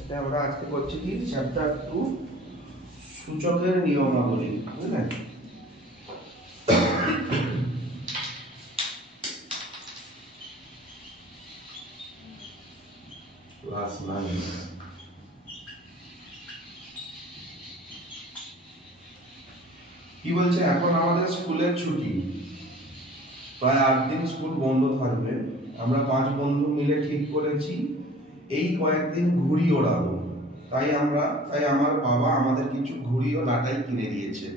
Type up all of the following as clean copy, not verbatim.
এটা আমরা আজকে করছি কি চ্যাপ্টার 2 সূচকের নিয়মাবলী, বুঝলেন? ক্লাস 9 কি বলছে, এখন আমাদের স্কুলের ছুটি, প্রায় 8 দিন স্কুল বন্ধ থাকবে। আমরা 5 বন্ধু মিলে ঠিক করেছি এই কয়েকদিন ঘুড়ি ওড়াবো। তাই আমার বাবা আমাদের কিছু ঘুড়ি ও লাটাই কিনে দিয়েছে,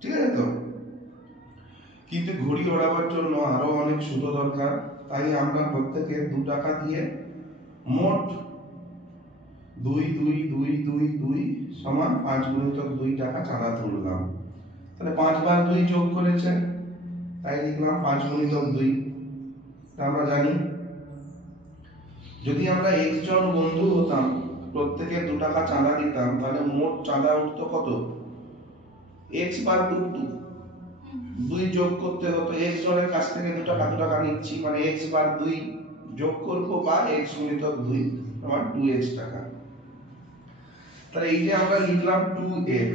ঠিক আছে তো? কিন্তু ঘুড়ি ওড়াবার জন্য আরো অনেক সুতো দরকার। তাই আমরা প্রত্যেকে 2 টাকা দিয়ে মোট 2 2 2 2 2 সমান 5 গুণিতক 2 টাকা চাঁদা তুললাম। তাহলে 5 বার 2 যোগ করেছে, তাই লিখলাম 5 গুণিতক 2। আমরা জানি যদি আমরা x জন বন্ধু হতাম, প্রত্যেকে 2 টাকা চাঁদা দিতাম, তাহলে মোট চাঁদা উঠতো কত? x বার 2 যোগ করতে হতো। x জনের কাছ থেকে 2 টাকা নিচ্ছি, মানে x বার 2 যোগ করব বা x গুণিতক 2 সমান 2x টাকা। তাহলে এই যে আমরা লিখলাম 2x,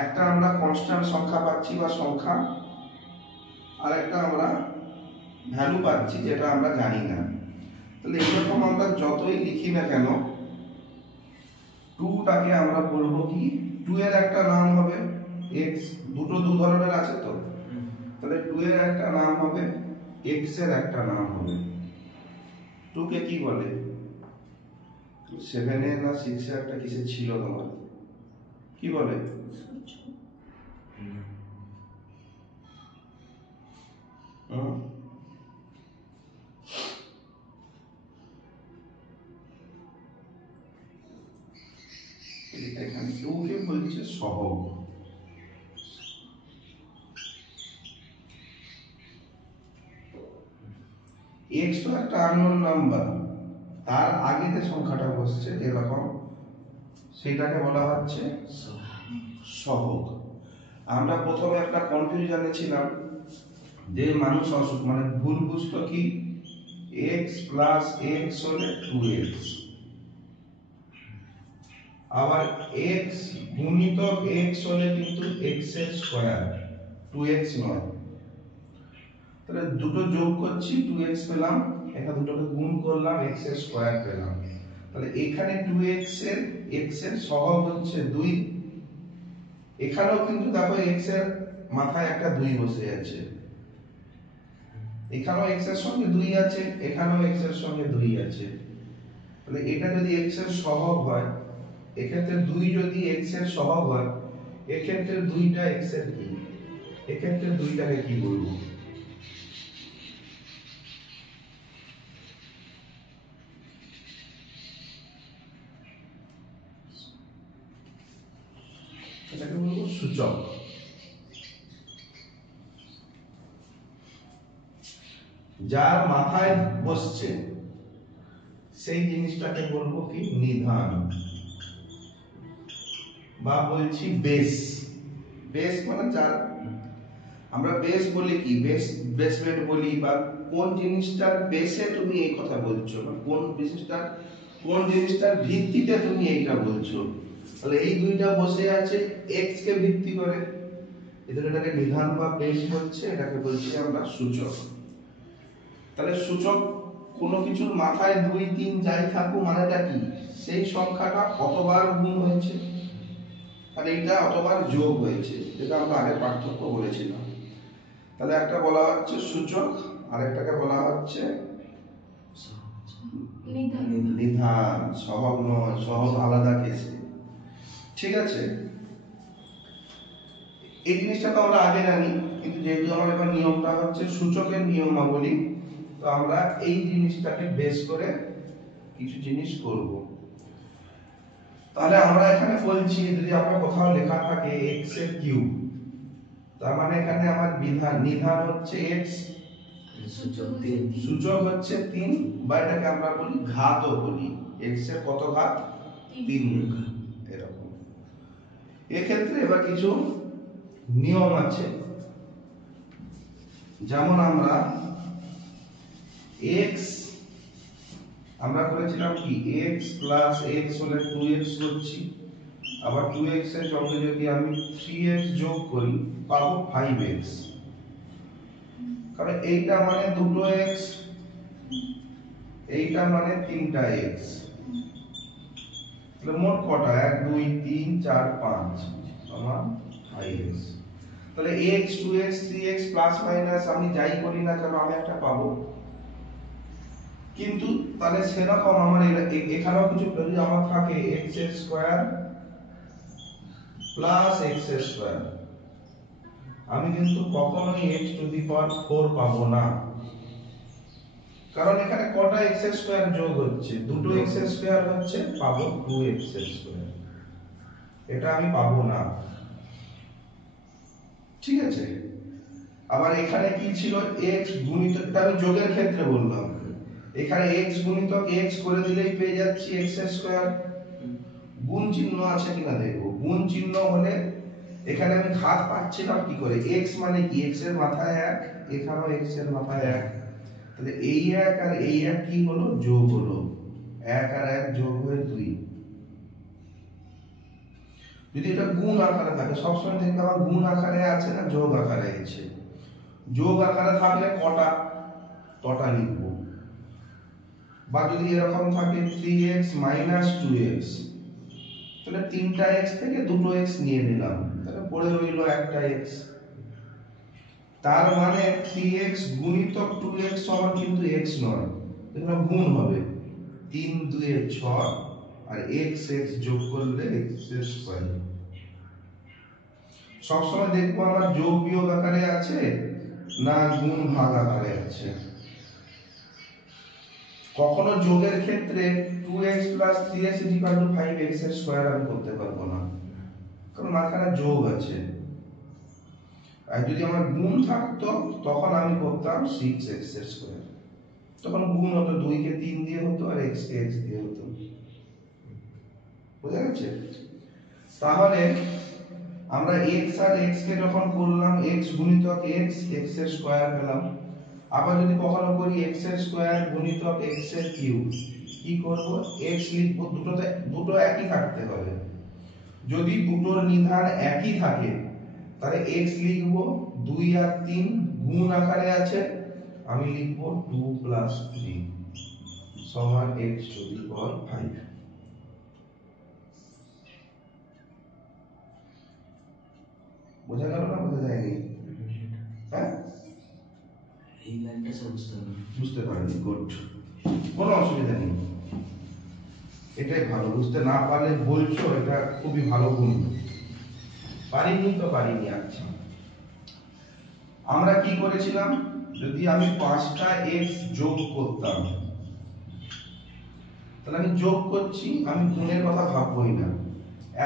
একটা আমরা কনস্ট্যান্ট সংখ্যা পাচ্ছি বা সংখ্যা, আর একটা আমরা ভ্যালু পাচ্ছি যেটা আমরা জানি না। তাহলে এরকম আমরা যতই লিখি না কেন, 2 টাকে আমরা বলবো কি, 2 এর একটা নাম হবে x, দুটো দু ধরনের আছে তো, তাহলে 2 এর একটা নাম হবে, x এর একটা নাম হবে। 2 কে কি বলে? 7 এ না 6 এ একটা কিসে ছিল তোমার, কি বলে? এখানে 2 কে বলছে সহগ। x তো একটা আননোন নাম্বার, তার আগে যে সংখ্যাটা বসছে এরকম, সেটাকে বলা হচ্ছে সহগ। আমরা প্রথমে একটা কনফিউশনে ছিলাম যে মানুষ মানে ভুল বুঝতো কি, x প্লাস x হলে 2x, আবার x গুণিতক x হলে কিন্তু x এর স্কয়ার, 2x নয়। তাহলে দুটো যোগ করছি 2x পেলাম, এখানে দুটোকে গুণ করলাম x এর স্কয়ার পেলাম। তাহলে এখানে 2x এর x এর সহগ হচ্ছে 2, এখানেও কিন্তু দেখো x এর মাথায় একটা 2 বসে আছে, এখানেও x এর সঙ্গে 2 আছে, এখানেও x এর সঙ্গে 2 আছে। তাহলে এটা যদি x এর সহগ হয়, এক্ষেত্রে 2 যদি x এর সহগ হয়, এক্ষেত্রে 2টা x এর কি, এক্ষেত্রে 2টাকে কি বলবো? এটাকে বলবো সূচক। যার মাথায় বসছে সেই জিনিসটাকে বলবো কি, নিধান, বা বলছি বেস। বেস মানে যার আমরা বেস বলি কি, বেসমেন্ট বলি, বা কোন জিনিসটার বেসে তুমি এই কথা বলছো, বা কোন জিনিসটার ভিত্তিতে তুমি এইটা বলছো। তাহলে এই 2টা বসে আছে x কে ভিত্তি করে, এজন্য এটাকে নিধান বা বেস বলছে, এটাকে বলছি আমরা সূচক। তাহলে সূচক কোনো কিছুর মাথায় 2 3 যাই থাকুক, মানেটা কি, সেই সংখ্যাটা কতবার গুণ হয়েছে, আর এইটা অতবার যোগ হয়েছে, যেটা আমরা আগে পার্থক্য বলেছিলাম। তাহলে একটা বলা হচ্ছে সূচক, আরেকটাকে বলা হচ্ছে নিধান। সহগ নয়, সহগ আলাদা কেসে, ঠিক আছে? এই জিনিসটা তো আমরা আগে জানি, কিন্তু যেহেতু আমার এবার নিয়মটা হচ্ছে সূচকের নিয়মাবলী, তো আমরা এই জিনিসটাকে বেস করে কিছু জিনিস করব। তাহলে আমরা এখানে বলছি, যদি আমরা কোথাও লেখা থাকে x এর কিউব, তার মানে এখানে আমার নিধান হচ্ছে x, সূচক হচ্ছে 3, বা এটাকে আমরা বলি ঘাতও বলি, x এর কত ঘাত? 3 এরকম। এক্ষেত্রে এবার কিছু নিয়ম আছে, যেমন আমরা x আমরা করেছিলাম কি x প্লাস x হলে 2x করছি, আবার 2x এর সঙ্গে যদি আমি 3x যোগ করি পাবো 5x, কারণ এইটা মানে দুটো x, এইটা মানে তিনটা x, তাহলে মোট কটা 1 2 3 4 5 সমান 5x। তাহলে x 2x 3x plus minus আমি যাই করি না কেন আমি একটা পাবো, কিন্তু তাহলে সেরকম আমার এখানেও কিছু যদি আমার থাকে x square plus x square, আমি কিন্তু কখনোই x টু দি পাওয়ার 4 পাবো না, কারণ এখানে কটা x স্কয়ার যোগ হচ্ছে, দুটো x স্কয়ার হচ্ছে, পাবো 2x স্কয়ার, এটা আমি পাবো না। ঠিক আছে, আবার এখানে কি ছিল x গুণিত, এটা আমি যোগের ক্ষেত্রে বললাম, এখানে x গুণিতক x করে দিলেই পেয়ে যাচ্ছি x স্কয়ার। গুণ চিহ্ন আছে কিনা দেখবো, গুণ চিহ্ন হলে এখানে আমি ঘাত পাচ্ছিলাম কি করে, x মানে কি x এর মাথায় 1, এখানেও x এর মাথায় 1, তাহলে এই 1 আর এই 1 কি হলো, যোগ হলো, 1 আর 1 যোগ হয়ে 2। যদি এটা গুণ আকারে থাকে, সবসময় দেখবে আমার গুণ আকারে আছে না যোগ আকারে আছে, যোগ আকারে থাকলে কটা লিখবো, বা যদি এরকম থাকে 3x 2x, তাহলে 3টা x থেকে দুটো x নিয়ে নিলাম, তাহলে পড়ে রইল একটা x, তার মানে 3x গুণিতক 2x সমান কিন্তু x নয়, এখানে গুণ হবে, 3 2 এ 6 আর x যোগ করলে x স্কয়ার। সবসময় দেখবো আমার যোগ বিয়োগ আকারে আছে না গুণ ভাগ আকারে আছে, কখনো যোগের ক্ষেত্রে 2x 3x 5x স্কয়ার আমি করতে পারবো না, কারণ মাঝখানে যোগ আছে, আর যদি আমার গুণ থাকতো তখন আমি করতাম 6x স্কয়ার, তখন গুণ হতো 2 কে 3 দিয়ে হতো আর x কে x দিয়ে হতো। বুঝা গেছে? তাহলে আমরা x আর x কে যখন করলাম x গুণিতক x এর স্কয়ার পেলাম, আবার যদি কখনো করি x এর স্কয়ার গুণিতক x এর কিউব, কি করব, x লিখব, দুটো একই থাকতে হবে, যদি দুটোর নিধান একই থাকে তাহলে x লিখব 2 আর 3 গুণ আকারে আছে, আমি লিখব 2 + 3 সমান x টু দি পাওয়ার 5। বোঝা গেল না বোঝা যায়নি? হ্যাঁ, এই লাইনটা বুঝতে পারেনি, গুড, কোনো অসুবিধা নেই, এটাই ভালো, বুঝতে না পারলে বলছো, এটা খুবই ভালো গুণ। পারিনি তো পারিনি। আচ্ছা, আমরা কি করেছিলাম, যদি আমি 5টা x যোগ করতাম, তাহলে আমি যোগ করছি, আমি গুণের কথা ভাববোই না,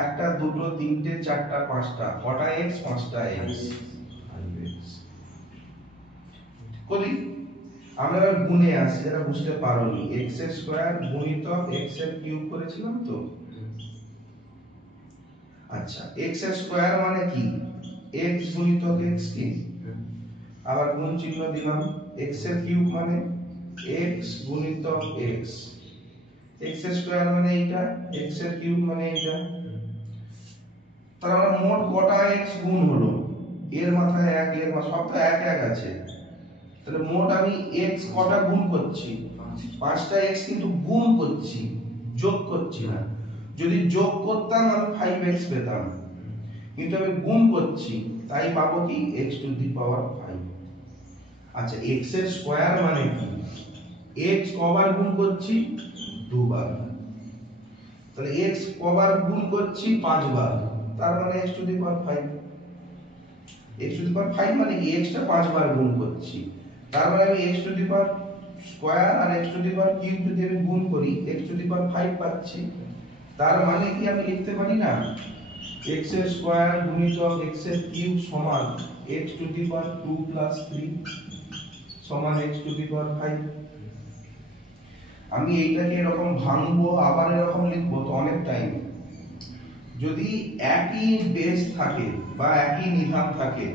1টা 2টো 3টে 4টা 5টা, কটা x, 5টা x করি। আমরা গুণে আসি, যারা বুঝতে পারোনি, x এর স্কয়ার গুণিতক x এর কিউব করেছিলাম তো। আচ্ছা, x এর স্কয়ার মানে কি, x গুণিতক x কি, আবার গুণ চিহ্ন দিলাম, x এর কিউব মানে x গুণিতক x, x এর স্কয়ার মানে এইটা, x এর কিউব মানে এইটা, তাহলে মোট কটা x গুণ হলো, এর মাথায় 1, এর মাথায় সব তো 1 1 আছে, তাহলে মোট আমি x কটা গুণ করছি, 5টা x কিন্তু গুণ করছি, যোগ করছি না, যদি যোগ করতাম আমি 5x পেতাম, কিন্তু আমি গুণ করছি, তাই পাবো কি x টু দি পাওয়ার 5। আচ্ছা, x এর স্কয়ার মানে কি, x কবার গুণ করছি, 2 বার, তাহলে x কবার গুণ করছি, 5 বার, তার মানে x to the power 5। x to the power 5 মানে কি, x টা 5 বার গুণ করছি, তার মানে আমি x to the power square আর x to the power cube যদি আমি গুণ করি x টু দি পাওয়ার 5 পাচ্ছি, তার মানে কি আমি লিখতে পারি না x এর স্কয়ার গুণিতক x এর কিউব সমান x টু দি পাওয়ার 2 + 3 সমান x টু দি পাওয়ার 5। আমি এইটাকে এরকম ভাঙবো, আবার এরকম লিখবো, তো অনেক টাইম। যদি একই বেস থাকে বা একই নিধান থাকে,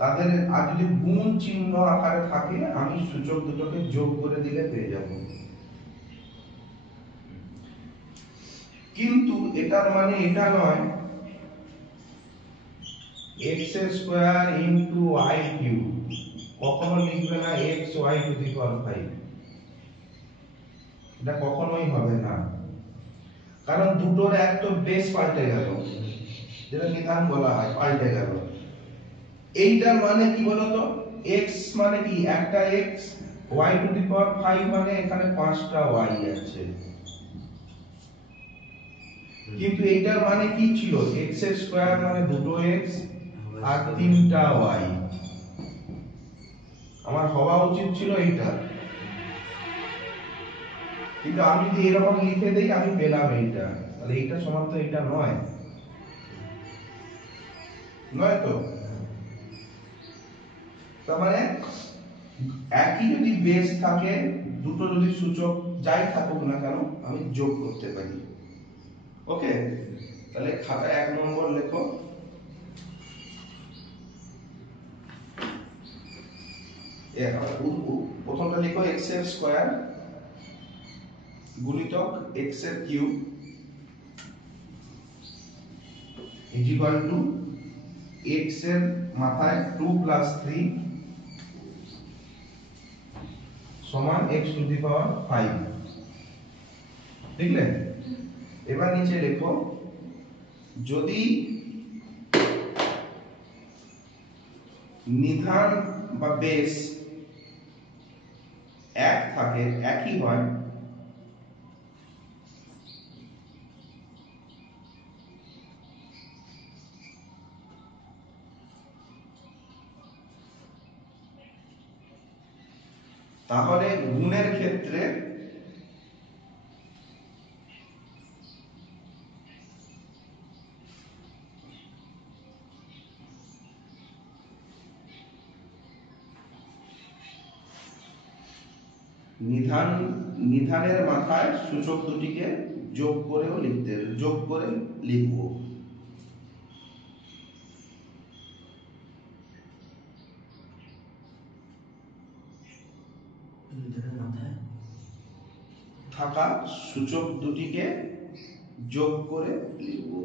তাদের আর যদি গুণ চিহ্ন আকারে থাকে, আমি সূচক দুটোকে যোগ করে দিলে পেয়ে যাব। কিন্তু এটার মানে এটা নয় x square into y cube, কখনো লিখবে না x y to the power 5, এটা কখনোই হবে না। কারণ দুটোর এক তো বেস পাল্টে গেল, যেটা নিধান বলা হয়, পাল্টে গেল। এইটার মানে কি বলতো, x মানে কি একটা x, y to the power 5 মানে এখানে 5টা y আছে। কিন্তু এইটার মানে কি ছিল, x এর স্কয়ার মানে দুটো x আর 3টা y, আমার হওয়া উচিত ছিল এইটা। কিন্তু আমি যদি এরকম লিখে দেই আমি পেলাম এইটা, তাহলে এইটা সমান তো এইটা নয়, নয় তো। তার মানে একই যদি বেস থাকে, দুটো যদি সূচক যাই থাকুক না কেন, আমি যোগ করতে পারি। ওকে, তাহলে খাতায় 1 নম্বর লেখো, প্রথমটা লিখো x এর স্কয়ার গুণিতক x এর cube is equal to x এর মাথায় 2 প্লাস 3 সমান x টু দি পাওয়ার 5, লিখলে? এবার নিচে লেখো, যদি নিধান বা বেস এক থাকে, একই হয়, তাহলে গুণের ক্ষেত্রে নিধানের মাথায় সূচক দুটিকে যোগ করেও লিখবো। মাথায় থাকা সূচক দুটিকে যোগ করে লিখবো।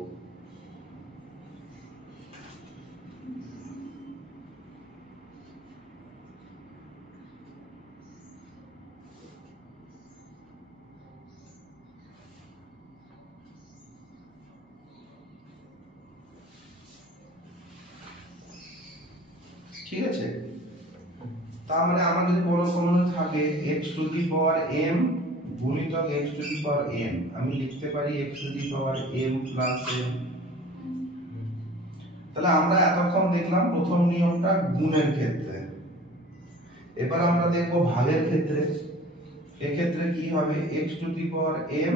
ঠিক আছে, তার মানে আমার যদি বড় ফর্মুলা থাকে x to the power m গুণিতক x to the power n, আমি লিখতে পারি x to the power m plus n। তাহলে আমরা এতক্ষণ দেখলাম প্রথম নিয়মটা গুণের ক্ষেত্রে, এবার আমরা দেখব ভাগের ক্ষেত্রে। এক্ষেত্রে কি হবে, x to the power m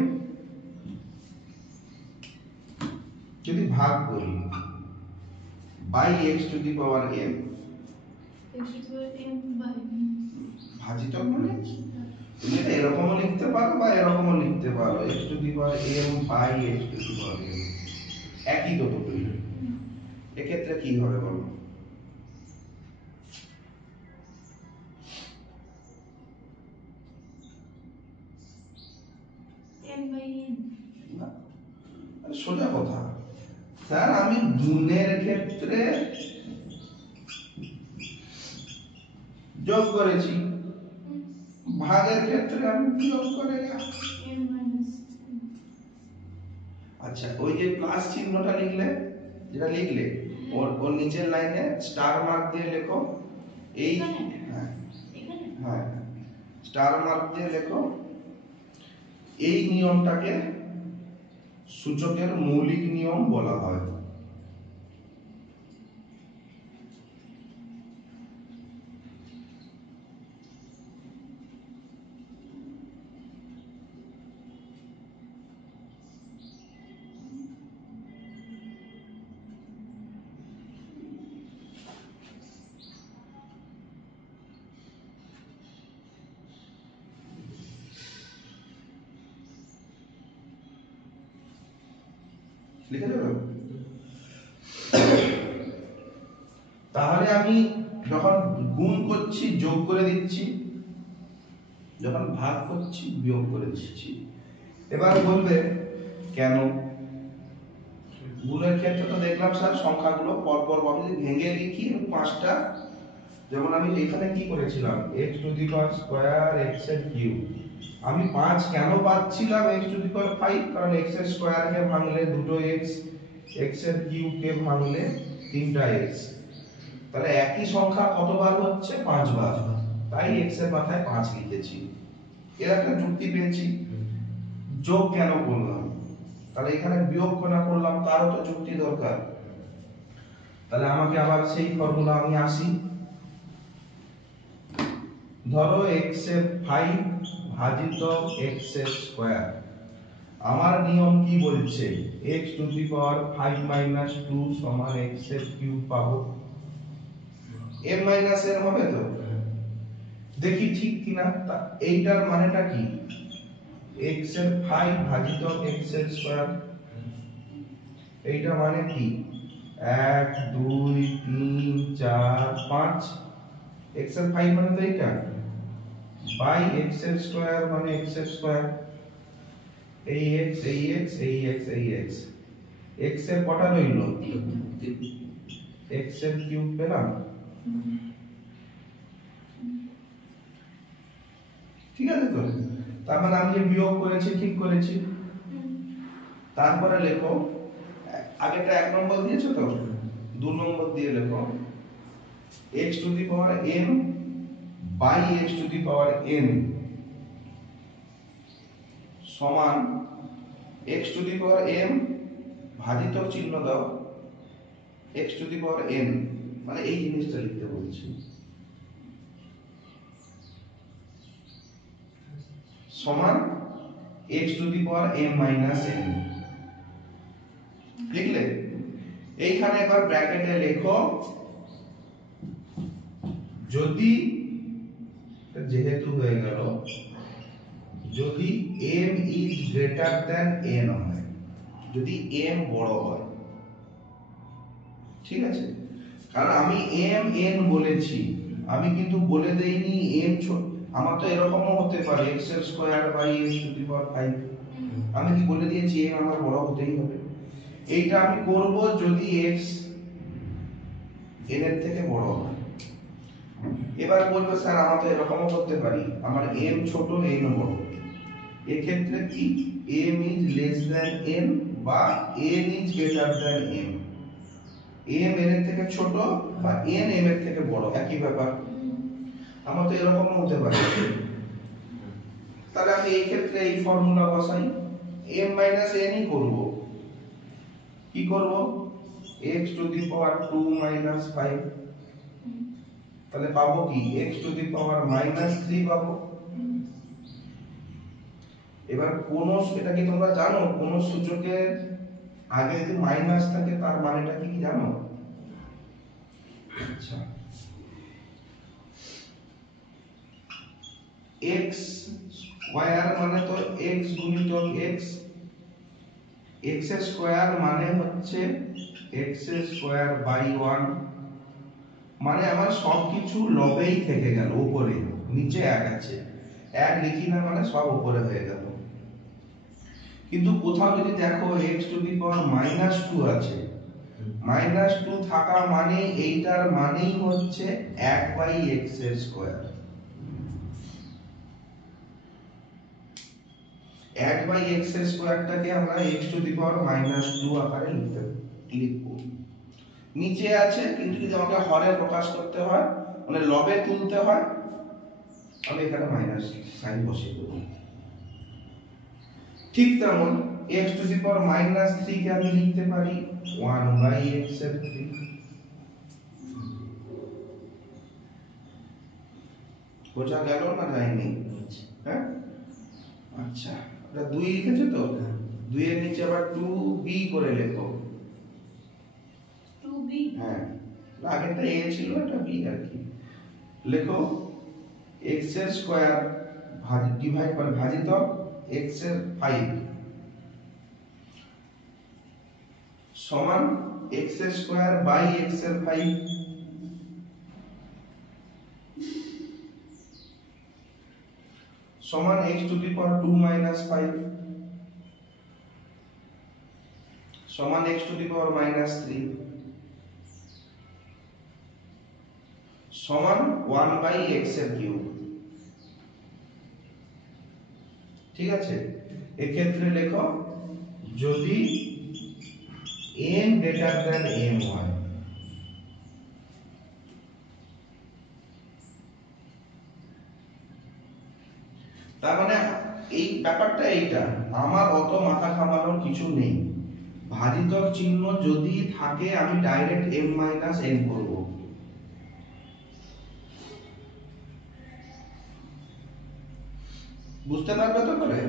যদি ভাগ করি by x to the power m, ভাজিতক মানে তুমি এটা এরকমও লিখতে পারো বা এরকমও লিখতে পারো, x to the power m by x to the power m, একই তো দুটোই। এক্ষেত্রে কি হবে বলো, সোজা কথা স্যার, আমি গুণের ক্ষেত্রে যোগ করেছি, ভাগের ক্ষেত্রে আমি বিয়োগ করে গেছি। আচ্ছা, ওই যে প্লাস চিহ্নটা লিখলে, যেটা লিখলে ওর নিচের লাইনে স্টার মার্ক দিয়ে লেখো, এই হ্যাঁ স্টার মার্ক দিয়ে লেখো, এই নিয়মটাকে সূচকের মৌলিক নিয়ম বলা হয়। লিখে দেবো। তাহলে আমি যখন গুণ করছি যোগ করে দিচ্ছি, যখন ভাগ করছি বিয়োগ করে দিচ্ছি। এবার বলবে কেন? গুণের ক্ষেত্রে তো দেখলাম স্যার সংখ্যাগুলো পরপর ভাবে যদি ভেঙে লিখি পাঁচটা, যেমন আমি এখানে কি করেছিলাম x to the power square x এর কিউব, আমি 5 কেন পাচ্ছিলাম x টু দি পাওয়ার 5, কারণ x এর স্কয়ার কে ভাঙলে দুটো x, x এর কিউব কে ভাঙলে তিনটা x, তাহলে একই সংখ্যা কতবার হচ্ছে 5 বার, তাই x এর মাথায় 5 লিখেছি। এর একটা যুক্তি পেয়েছি। যোগ কেন করলাম, তাহলে এখানে বিয়োগ কেন করলাম তারও তো যুক্তি দরকার। তাহলে আমাকে আবার সেই ফর্মুলা আমি আসি, ধরো x এর 5 ভাজিত x এর স্কয়ার, আমার নিয়ম কি বলছে x টু দি পাওয়ার 5 - 2 সমান x এর কিউব পাবো, m - n হবে তো, দেখি ঠিক কিনা। এইটার মানেটা কি, x এর 5 ভাজিত x এর স্কয়ার, এইটা মানে কি 1 2 3 4 5, x এর 5 মানে তো এইটা, বাই x এর স্কয়ার মানে x এর স্কয়ার, এই x এই x এই x এই x, x এর কটা রইল, x এর কিউব পেলাম, ঠিক আছে তো। তার মানে আমি যে বিয়োগ করেছি ঠিক করেছি। তারপরে লেখো, আগেটা 1 নম্বর দিয়েছো তো, 2 নম্বর দিয়ে লেখো x to the power m by x to the power n সমান x to the power m ভাজিত চিহ্ন দাও x to the power n, মানে এই জিনিসটা লিখতে বলছি, সমান x to the power m minus n, লিখলে এইখানে এবার ব্র্যাকেটে লেখো যদি, যেহেতু হয়ে গেল, যদি m is greater than n হয়, যদি m বড় হয়, ঠিক আছে, কারণ আমি m n বলেছি, আমি কিন্তু বলে দেইনি m ছোট, আমার তো এরকমও হতে পারে x এর square by x to the power 5, আমি কি বলে দিয়েছি m আমার বড় হতেই হবে। এইটা আমি করব যদি x n এর থেকে বড় হয়। এবার বলবো স্যার আমার তো এরকমও করতে পারি, আমার m ছোট n বড়, এই ক্ষেত্রে কি m is less than n বা n is greater than m, m n এর থেকে ছোট বা n m এর থেকে বড়, একই ব্যাপার, আমার তো এরকমও হতে পারে। তাহলে আমি এই ক্ষেত্রে এই ফর্মুলা বসাই, m মাইনাস n ই করব, কি করব x to the power 2 minus 5, তাহলে পাবো কি x to the power minus 3 পাবো। এবার কোন, এটা কি তোমরা জানো কোন সূচকের আগে যদি মাইনাস থাকে তার মানেটা কি জানো? আচ্ছা, x স্কয়ার মানে তো x গুণিতক x, x এর স্কয়ার মানে হচ্ছে x এর স্কয়ার বাই 1, মানে আমার সবকিছু লবেই থেকে গেল, উপরে নিচে এক আছে, এক লিখি না মানে সব উপরে হয়ে গেল। কিন্তু কোথাও যদি দেখো x to the power minus 2 আছে, মাইনাস 2 থাকা মানে এইটার মানেই হচ্ছে 1 বাই x এর স্কয়ার, 1 বাই x এর স্কয়ারটাকে আমরা x to the power minus 2 আকারে লিখব। নিচে আছে কিন্তু যদি আমাকে হরে প্রকাশ করতে হয়, মানে লবে তুলতে হয়, আমি এখানে মাইনাস সাইন বসিয়ে দেব। ঠিক তেমন x to the power minus 3 কে আমি লিখতে পারি 1 বাই x এর 3, বোঝা গেল না যায়নি? হ্যাঁ, আচ্ছা, এটা 2 লিখেছো তো, 2 এর নিচে আবার 2b করে লেখো, 2b, হ্যাঁ, আগেরটা a ছিল, এটা b আর কি, লেখো x এর স্কয়ার ডিভাইড বাই ভাজিত x এর 5 সমান x এর স্কয়ার বাই x এর 5, সমান x to the power 2 minus 5, সমান x to the power minus 3 সমান 1 বাই x এর কিউব। ঠিক আছে, এক্ষেত্রে লেখো যদি n গ্রেটার দ্যান m হয়, তার মানে এই ব্যাপারটা এইটা, আমার অত মাথা ঘামানোর কিছু নেই। ভাজিতক চিহ্ন যদি থাকে আমি ডাইরেক্ট m মাইনাস n করব। বুঝতে পারবে তো করে?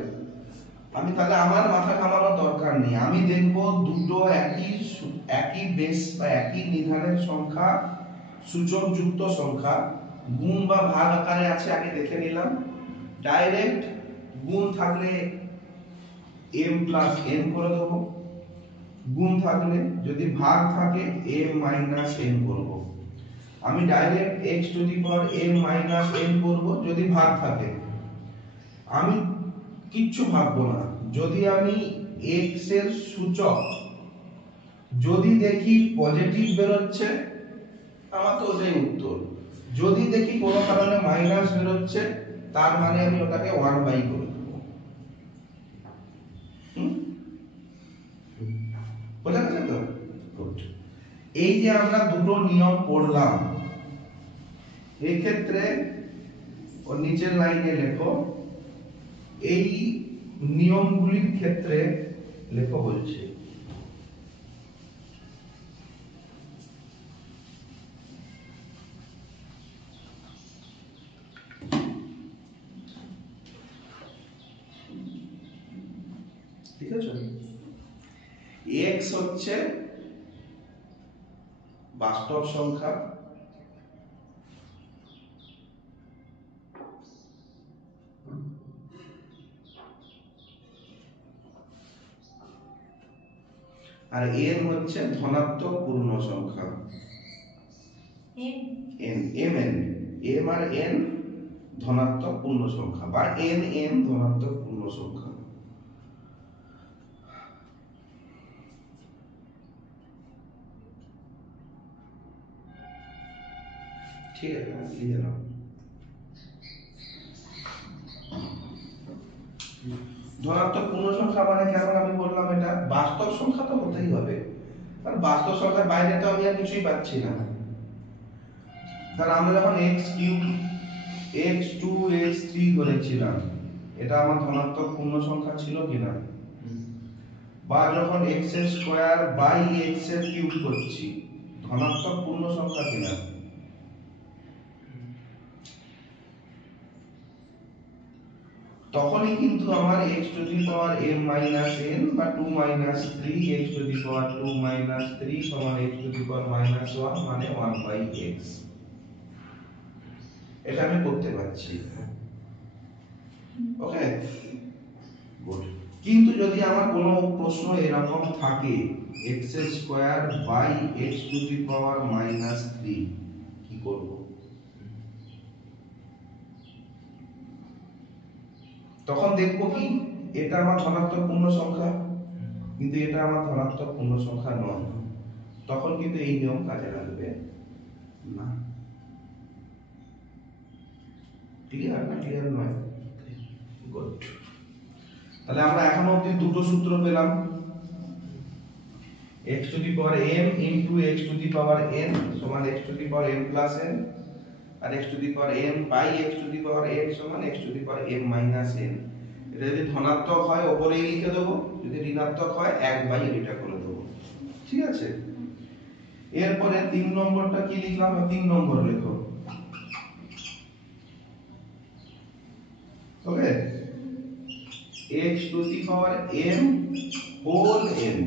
আমি তাহলে আমার মাথা ঘামানোর দরকার নেই, আমি দেখব দুটো একই বেস বা একই নিধানের সংখ্যা, সূচক যুক্ত সংখ্যা গুণ বা ভাগ আকারে আছে, আগে দেখে নিলাম। ডাইরেক্ট গুণ থাকলে m প্লাস n করে দেবো, গুণ থাকলে যদি ভাগ থাকে m মাইনাস n করব। আমি direct x to the power m minus n করব যদি ভাগ থাকে। আমি কিচ্ছু ভাববো না, যদি আমি x এর সূচক যদি দেখি পজিটিভ বেরোচ্ছে আমার তো ওটাই উত্তর, যদি দেখি কোনো কারণে মাইনাস বেরোচ্ছে তার মানে আমি ওটাকে 1 বাই করে দেবো। বোঝা গেছে তো? গুড। এই যে আমরা দুটো নিয়ম পড়লাম, এই ক্ষেত্রে ও নিচের লাইনে লেখো এই নিয়মগুলির ক্ষেত্রে লেখো বলছে ঠিক আছে, x হচ্ছে বাস্তব সংখ্যা, আর n হচ্ছে ধনাত্মক পূর্ণ সংখ্যা। m আর n ধনাত্মক পূর্ণ সংখ্যা বা n ধনাত্মক পূর্ণ সংখ্যা। ঠিক আছে, লিখে নাও। ধনাত্মক পূর্ণ সংখ্যা মানে কেমন আমি বললাম, এটা বাস্তব সংখ্যা তো হতেই হবে, আর বাস্তব সংখ্যার বাইরে তো আমি আর কিছুই পাচ্ছি না। কারণ আমরা যখন x³ x2 x3 করেছিলাম এটা আমার ধনাত্মক পূর্ণ সংখ্যা ছিল কিনা, বা যখন x² বাই x³ করছি ধনাত্মক পূর্ণ সংখ্যা কিনা। তখনই কিন্তু আমার x to the power m minus n বা 2 minus 3 x to the power 2 minus 3 সমান x to the power minus 1 মানে 1 বাই x, এটা আমি করতে পারছি। Okay, good. কিন্তু যদি আমার কোনো প্রশ্ন এরকম থাকে x² by x to the power minus 3 কি করব? তখন দেখবো কি এটা আমার ধনাত্মক পূর্ণ সংখ্যা কিন্তু এটা আমার ধনাত্মক পূর্ণ সংখ্যা নয়, তখন কিন্তু এই নিয়ম কাজে লাগবে না। ক্লিয়ার না ক্লিয়ার নয়? গুড। তাহলে আমরা এখনো অবধি দুটো সূত্র পেলাম, x to the power m into x to the power n সমান x to the power m plus n, আর x to the power m by x to the power n সমান x to the power m minus n। এটা যদি ধনাত্মক হয় উপরেই লিখে দেবো, যদি ঋণাত্মক হয় 1 বাই এটা করে দেবো। ঠিক আছে, এরপরে 3 নম্বরটা কি লিখলাম? 3 নম্বর লেখো। Okay, x to the power m whole n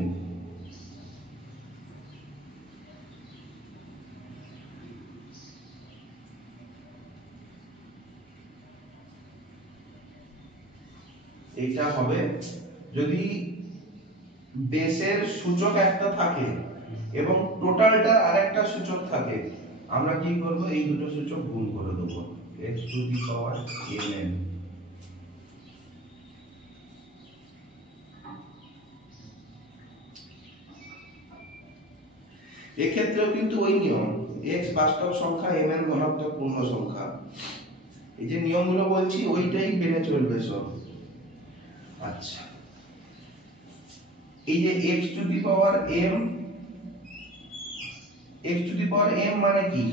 এটা হবে যদি বেসের সূচক একটা থাকে এবং টোটালটার আরেকটা সূচক থাকে, আমরা কি করব এই দুটো সূচক গুণ করে দেব, x to the power mn। এক্ষেত্রেও কিন্তু ওই নিয়ম, x বাস্তব সংখ্যা mn ধনাত্মক পূর্ণ সংখ্যা, এই যে নিয়মগুলো বলছি ওইটাই মেনে চলবে সব। আচ্ছা, এই যে x to the power m, x to the power m মানে কি,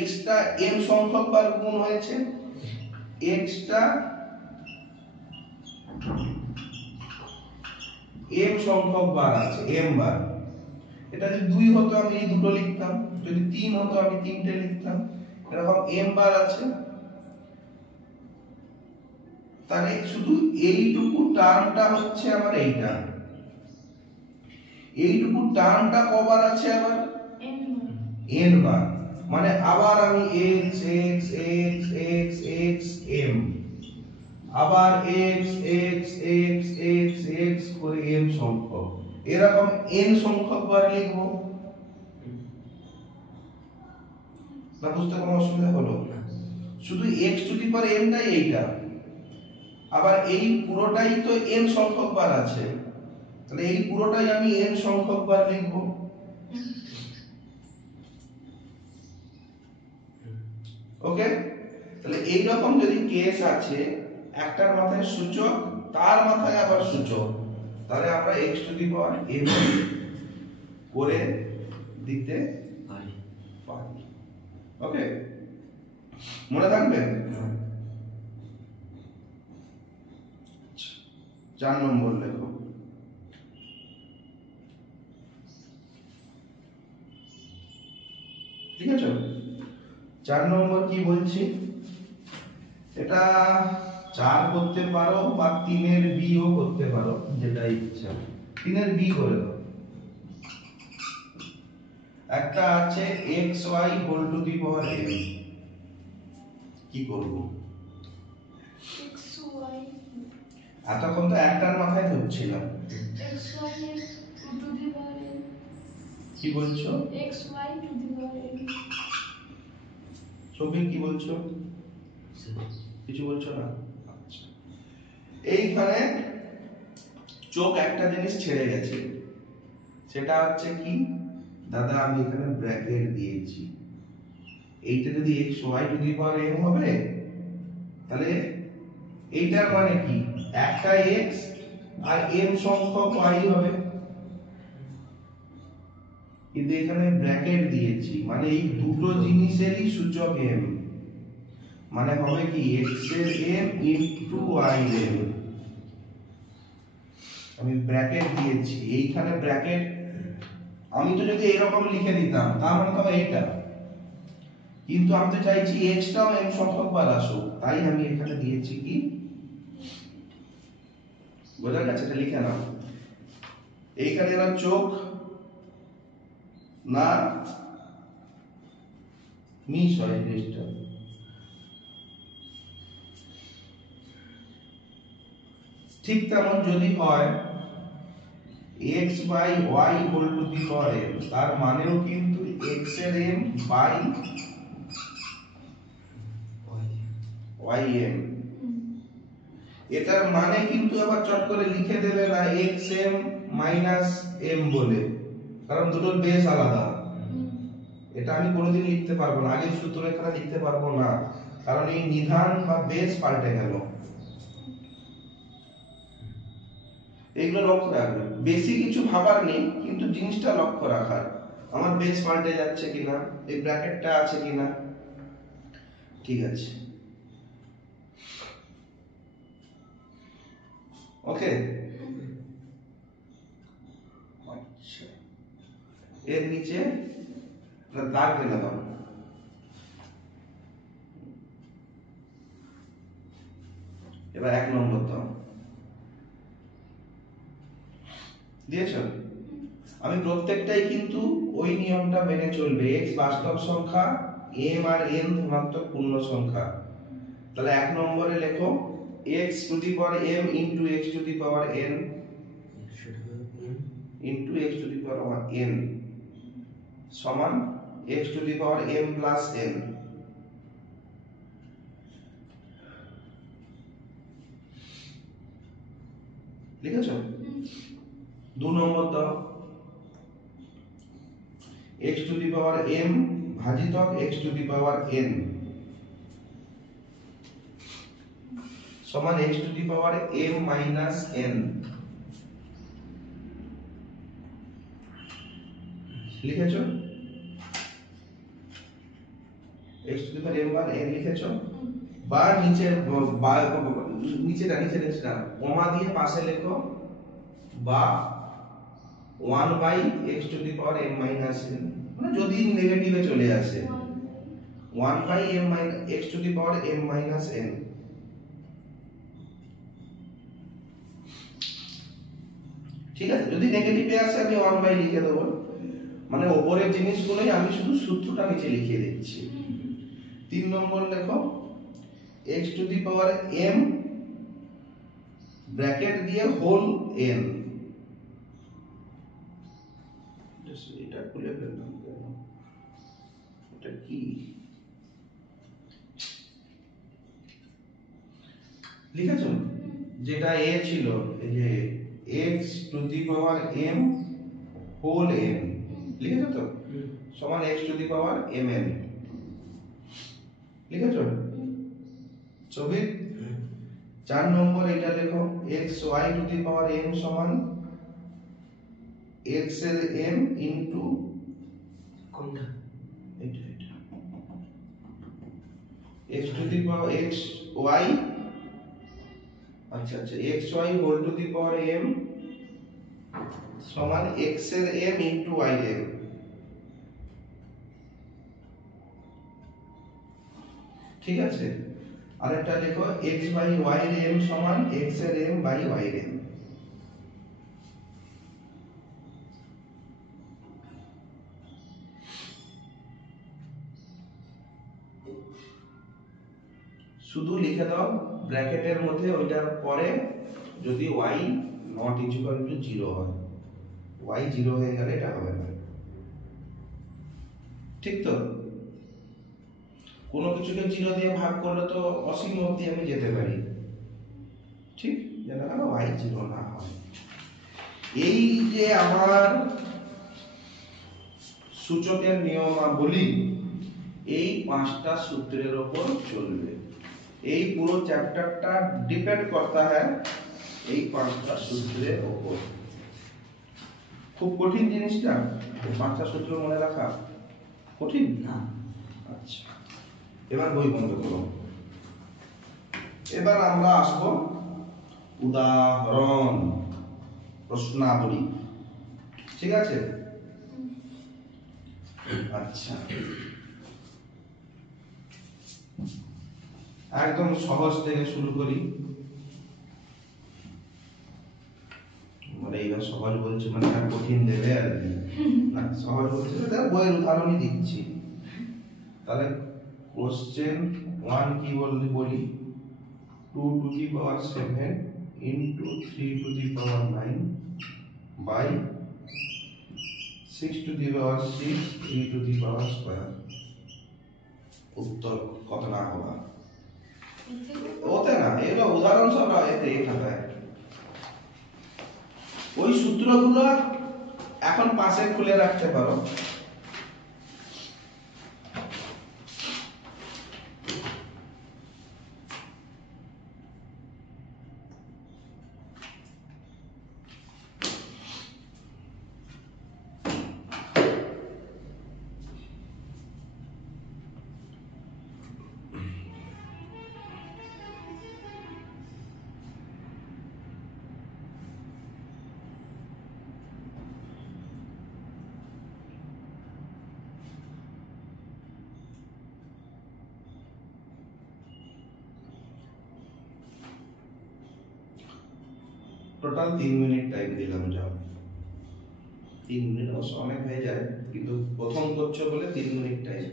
x টা m সংখ্যক বার গুণ হয়েছে, x টা m সংখ্যক বার আছে, m বার। এটা যদি 2 হতো আমি এই দুটো লিখতাম, যদি 3 হতো আমি তিনটে লিখতাম, এরকম m বার আছে। তাহলে শুধু এইটুকু টার্মটা হচ্ছে আমার এইটা, এইটুকু টার্মটা কবার আছে আবার n বার, মানে আবার আমি x x x x x m, আবার x x x x x করে m সংখ্যক, এরকম n সংখ্যক বার লিখব। না বুঝতে কোনো অসুবিধা হলো? শুধু x to the power m টাই এইটা, আবার এই পুরোটাই তো n সংখ্যক বার আছে, তাহলে এই পুরোটাই আমি n সংখ্যক বার লিখব। ওকে, তাহলে এই রকম যদি কেস আছে, একটার মাথায় সূচক তার মাথায় আবার সূচক, তাহলে আমরা x to the power m করে দিতে পারি। ওকে, মনে থাকবে? 4 নম্বর লেখো। ঠিক আছে, 4 নম্বর কি বলছি, এটা 4 করতে পারো বা 3 এর b ও করতে পারো, যেটা ইচ্ছা। 3 এর b করে দাও। একটা আছে xy whole to the power m, কি করব? xy এতক্ষণ তো একটার মাথায় ধরছিলাম। xy to the power n, কি বলছো? xy to the power n। সবিক কি বলছো? কিছু বলছো না? আচ্ছা, এইখানে চোখ একটা জিনিস ছেড়ে গেছে, সেটা হচ্ছে কি, দাদা আমি এখানে ব্র্যাকেট দিয়েছি, এইটা যদি xy to the power m হবে, তাহলে এইটার মানে কি, একটা x আর m সংখ্যক y হবে, কিন্তু এখানে ব্র্যাকেট দিয়েছি, মানে এই দুটো জিনিসেরই সূচক m, মানে হবে কি x এর m ইনটু y এর m। আমি ব্র্যাকেট দিয়েছি, এইখানে ব্র্যাকেট, আমি তো যদি এরকম লিখে দিতাম তার মানে তো এইটা, কিন্তু আমি তো চাইছি x টাও m সংখ্যক বার আসুক, তাই আমি এখানে দিয়েছি কি, বোঝা গেছে? এটা লিখে নাও। এইখানে এরা চোখ না মিস হয় জিনিসটা, ঠিক তেমন যদি হয় x by y whole to the power m, তার মানেও কিন্তু x এর m বাই y m, এটার মানে কিন্তু আবার চট করে লিখে দেবে না xm মাইনাস m বলে, কারণ দুটোর বেস আলাদা, এটা আমি কোনোদিন লিখতে পারবো না, আগের সূত্র এখানে লিখতে পারবো না, কারণ এই নিধান বা বেস পাল্টে গেল। এগুলো লক্ষ্য রাখবে, বেশি কিছু ভাবার নেই, কিন্তু জিনিসটা লক্ষ্য রাখার, আমার বেস পাল্টে যাচ্ছে কিনা, এই ব্র্যাকেটটা আছে কিনা। ঠিক আছে, ওকে। আচ্ছা, এর নিচে দাগ টেনে দাও। এবার 1 নম্বর দাও, দিয়েছ? আমি প্রত্যেকটাই কিন্তু ওই নিয়মটা মেনে চলবে, x বাস্তব সংখ্যা, m আর n ধনাত্মক পূর্ণ সংখ্যা। তাহলে 1 নম্বরে লেখো x to the power m into x to the power n into x to the power n সমান x to the power m plus n। লিখেছো? 2 নম্বর দাও, x to the power m ভাজিতক x to the power n সমান x to the power m minus n লিখেছো x to the power m bar n লিখেছো বা নিচেটা কমা দিয়ে পাশে লেখো বা 1 by x to the power m minus n মানে যদি নেগেটিভে চলে আসে 1 by m minus x to the power m minus n ঠিক আছে যদি নেগেটিভে আসে আমি 1 বাই লিখে দেব মানে উপরের জিনিসগুলোই আমি শুধু সূত্রটা নিচে লিখে দিচ্ছি 3 নম্বর লেখো x to the power m bracket দিয়ে হোল n এটা খুলে ফেললাম কেন এটা কি লিখেছো যেটা a ছিল এই যে x to the power m whole n লিখেছো তো সমান x to the power mn লিখেছো ছবি 4 নম্বর এটা লেখো x y to the power m সমান x এর m ইনটু কোনটা এটা x to the power x y আচ্ছা x y whole to the power m সমান x এর m ইনটু y এর m ঠিক আছে আরেকটা লেখো x বাই y এর m সমান x এর m বাই y এর m শুধু লিখে দাও ব্র্যাকেটের মধ্যে ওইটার পরে যদি y নট ইকুয়াল টু 0 হয় y 0 হয়ে গেলে এটা হবে না ঠিক তো কোনো কিছুকে 0 দিয়ে ভাগ করলে তো অসীম অবধি আমি যেতে পারি ঠিক যেন কেন y 0 না হয় এই যে আমার সূচকের নিয়মাবলী এই পাঁচটা সূত্রের উপর চলবে এই পুরো চ্যাপ্টারটা ডিপেন্ড করता है এই পাঁচটা সূত্রের উপর খুব কঠিন জিনিসটা এই পাঁচটা সূত্র মনে রাখা কঠিন না আচ্ছা এবার বই বন্ধ করো এবার আমরা আসব উদাহরণ প্রশ্নাবলী ঠিক আছে আচ্ছা একদম সহজ থেকে শুরু করি মানে এইবার সহজ বলছি মানে আর কঠিন দেবে আর কি না সহজ বলছি তার বইয়ের উদাহরণই দিচ্ছি তাহলে কোশ্চেন 1 কি বলি 2 to the power 7 into 3 to the power 9 by 6 to the power 6 3 to the power square উত্তর কত না होगा ওতে না এগুলো উদাহরণ সব এতে এখানে ওই সূত্রগুলো এখন পাশে খুলে রাখতে পারো টোটাল 3 মিনিট টাইম দিলাম যাও 3 মিনিট অনেক হয়ে যায় কিন্তু প্রথম করছো বলে 3 মিনিট টাইম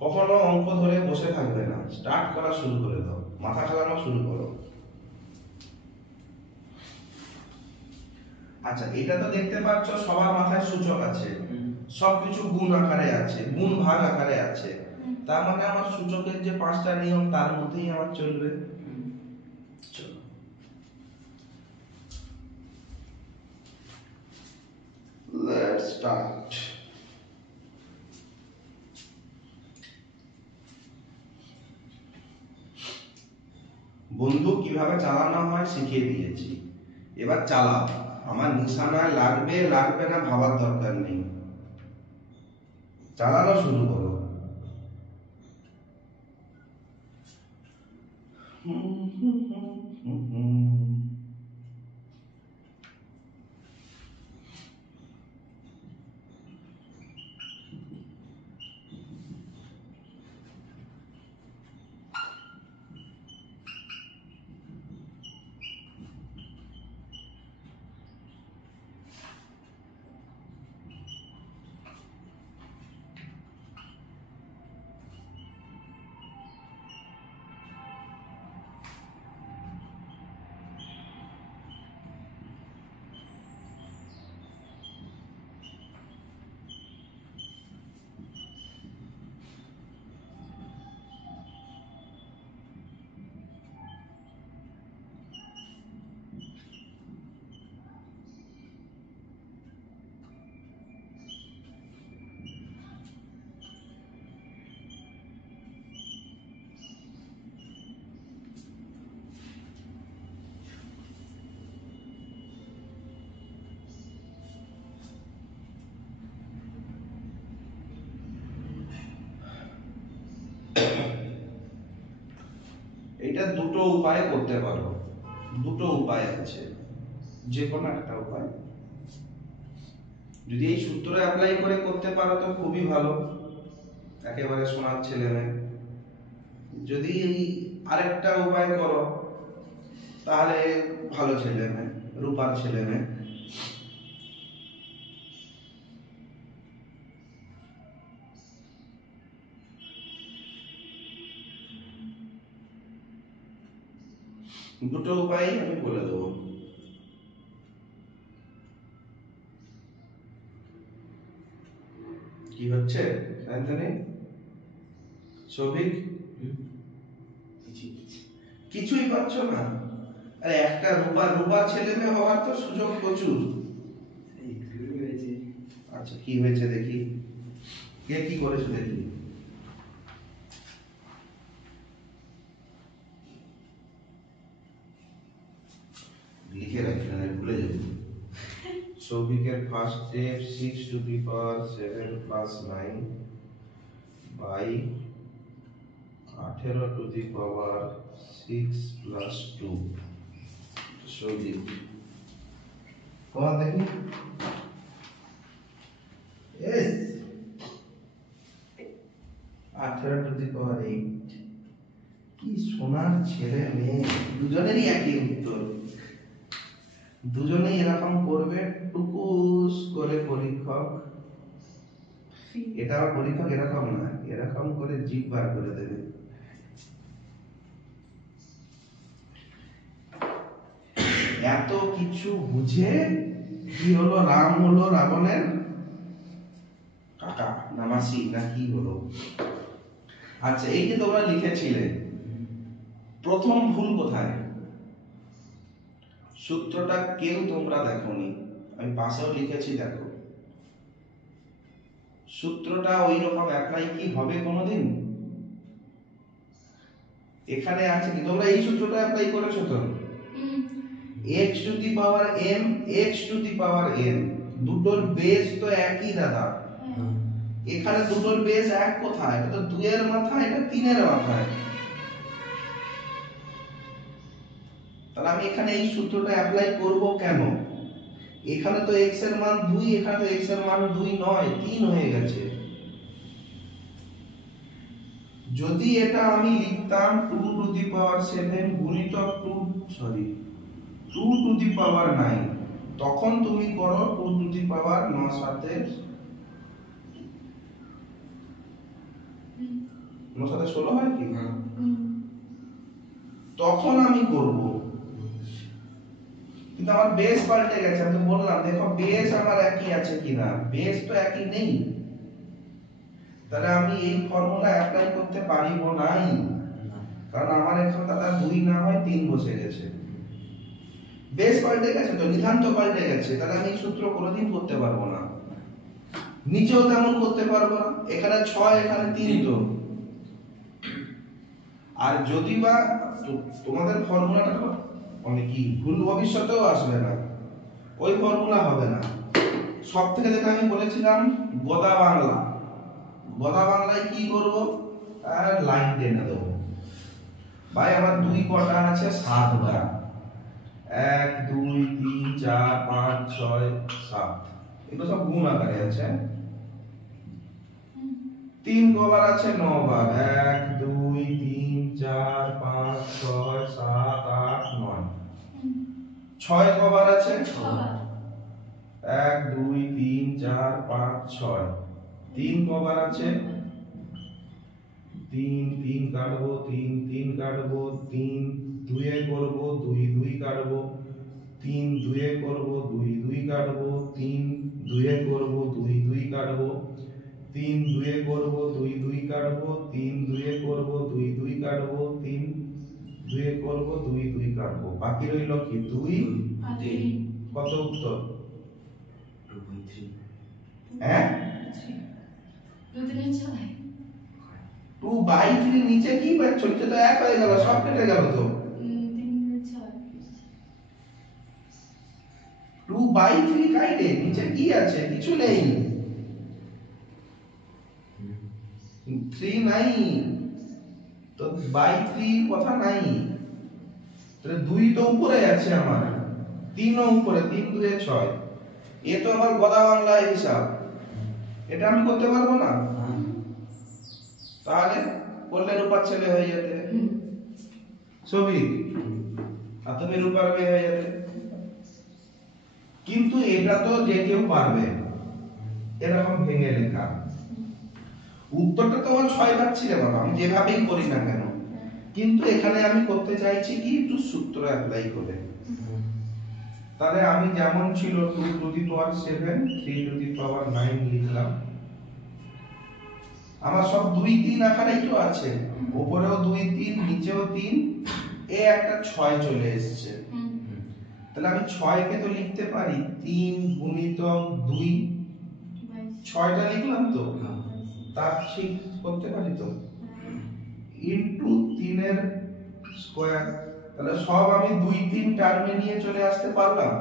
কখনো অঙ্ক ধরে বসে থাকবে না স্টার্ট করা শুরু করে দাও মাথা খেলানো শুরু করো আচ্ছা এটা তো দেখতে পাচ্ছ সবার মাথায় সূচক আছে সবকিছু গুণ আকারে আছে গুণ ভাগ আকারে আছে তার মানে আমার সূচকের যে পাঁচটা নিয়ম তার মধ্যেই আমার চলবে চলো লেটস স্টার্ট। বন্দুক কিভাবে চালানো হয় শিখিয়ে দিয়েছি, এবার চালাও। আমার নিশানায় লাগবে লাগবে না ভাবার দরকার নেই, চালানো শুরু করো। এটা দুটো উপায়ে করতে পারো, দুটো উপায় আছে, যে কোনো একটা উপায়। যদি এই সূত্র অ্যাপ্লাই করে করতে পারো তো খুবই ভালো, একেবারে সোনার ছেলে মেয়ে। যদি আরেকটা উপায় করো তাহলে ভালো ছেলে মেয়ে, রূপার ছেলে মেয়ে। দুটো উপায় আমি বলে দেবো। কি হচ্ছে অ্যান্থনি, সৌভিক? কিছুই পাচ্ছ না? আরে একটা রূপার ছেলে মেয়ে হওয়ার তো সুযোগ প্রচুর। আচ্ছা কি হয়েছে দেখি, কে কি করেছে দেখি। লিখে রাখি না ভুলে যাবো। সৌভিকের first step 6 to the power 7 plus 9 by 18 to the power 6 plus 2। সৌভিক কম দেখি। এস 18 টু দি পাওয়ার 8। কি সোনার ছেলে মেয়ে, দুজনেরই একই উত্তর। দুজনেই এরকম করবে টুকুস করে পরীক্ষক। এটা পরীক্ষক এরকম না, এরকম করে জিভ বার করে দেবে। এত কিছু বুঝে কি হলো, রাম হলো রাবণের কাকা না মাসি না কি হলো? আচ্ছা এই যে তোমরা লিখেছিলে, প্রথম ভুল কোথায়? সূত্রটা কেউ তোমরা দেখোনি, আমি পাশেও লিখেছি দেখো। সূত্রটা ওই রকম অ্যাপ্লাই কি হবে কোনোদিন? এখানে আছে কি, তোমরা এই সূত্রটা অ্যাপ্লাই করেছো তো? x to the power m x to the power n, দুটোর বেস তো একই দাদা। এখানে দুটোর বেস এক কোথায়? এটা তো 2 এর মাথায়, এটা 3 এর মাথায়। তাহলে আমি এখানে এই সূত্রটা অ্যাপ্লাই করব কেন? এখানে তো x এর মান 2, এখানে তো x এর মান 2 নয়, 3 হয়ে গেছে। যদি এটা আমি লিখতাম 2 টু দি পাওয়ার 7 গুণিতক 2 টু দি পাওয়ার 9, তখন তুমি করো 2 টু দি পাওয়ার 9 7 9 7 16 হয় কি? তখন আমি করব। কিন্তু আমার বেস পাল্টে গেছে, আমি তো বললাম দেখো বেস আমার একই আছে কিনা, বেস তো একই নেই। তাহলে আমি এই ফর্মুলা অ্যাপ্লাই করতে পারিব নাই, কারণ আমার এখানে দাদা 2 না হয় 3 বসে গেছে। বেস পাল্টে গেছে তো, নিধান্ত পাল্টে গেছে, তাহলে আমি এই সূত্র কোনোদিন করতে পারবো না। নিচেও তেমন করতে পারবো না, এখানে 6 এখানে 3 তো। আর যদি বা তোমাদের ফর্মুলাটা মানে কি ভুল ভবিষ্যতেও আসবে না, ওই ফর্মুলা হবে না। সব থেকে যেটা আমি বলেছিলাম গদা বাংলা, গদা বাংলায় কি করব, আর লাইন টেনে দেবো। ভাই আমার 2 কটা আছে 7টা, 1 2 3 4 5 6 7, এগুলো সব গুণ আকারে আছে। 3 কবার আছে 9 বার, 1 2 3 4 5 6 7 8 9। 6 কবার আছে 1 2 3 4 5 6। 3 কবার আছে 3 3 কাটবো, 3 3 কাটবো, 3 2 এ করব, 2 2 কাটবো, 3 2 এ করব, 2 2 কাটবো, 3 2 এ করব, 2 2 কাটবো, 3 2 এ করব, 2 2 কাটবো, 3 2 এ করব, 2 2 কাটবো, 3 2 এ করব, 2 2 কাটবো, বাকি রইল কি 2 কত উত্তর? 2.3। হ্যাঁ 2/3 নিচে কি পাচ্ছ, নিচে তো 1 হয়ে গেল, সব কেটে গেল তো। 2/3 কাইটে নিচে কি আছে, কিছু নেই, 3 নাই তো, বাই 3 কথা নাই, তাহলে 2 তো উপরে আছে আমার, 3 ও উপরে, 3 2 এ 6। এ তো আমার গদা বাংলা হিসাব, এটা আমি করতে পারবো না, তাহলে করলে রূপার ছেলে হয়ে যেতে ছবি, আর তুমি রূপার মেয়ে হয়ে যেতে। কিন্তু এটা তো যে কেউ পারবে এরকম ভেঙে লেখা। উত্তরটা তো আমার 6 পাচ্ছি রে বাবা, আমি যেভাবেই করি না কেন, কিন্তু এখানে আমি করতে চাইছি কি একটু সূত্র অ্যাপ্লাই করে। তাহলে আমি যেমন ছিল 2 to the power 7 3 to the power 9 লিখলাম, আমার সব 2 3 আকারেই তো আছে, উপরেও 2 3 নিচেও 3, এ একটা 6 চলে এসেছে। তাহলে আমি 6 কে তো লিখতে পারি 3 গুণিতক 2, 6টা লিখলাম তো, তার ঠিক করতে পারি তো, ইনটু 3 এর স্কয়ার। তাহলে সব আমি 2 3 টার্মে নিয়ে চলে আসতে পারলাম।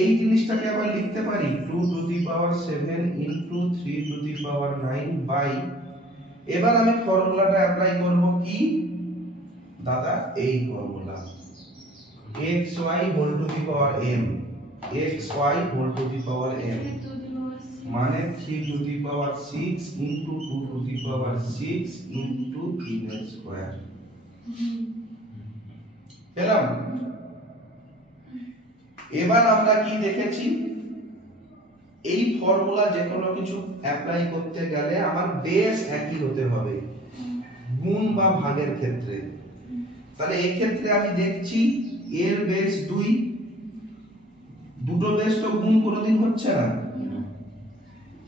এই জিনিসটাকে আবার লিখতে পারি 2 to the power 7 into 3 to the power 9 by, এবার আমি ফর্মুলাটা অ্যাপ্লাই করব কি দাদা, এই formula xy whole to the power m, xy whole to the power m মানে 3 to the power 6 into 2 to the power 6 into 3 এর স্কয়ার। পেলাম? এবার আমরা কি দেখেছি, এই ফর্মুলা যে কোনো কিছু অ্যাপ্লাই করতে গেলে আমার বেস একই হতে হবে গুণ বা ভাগের ক্ষেত্রে। তাহলে এই ক্ষেত্রে আমি দেখছি এর বেস 2, দুটো বেস তো গুণ কোনোদিন হচ্ছে না।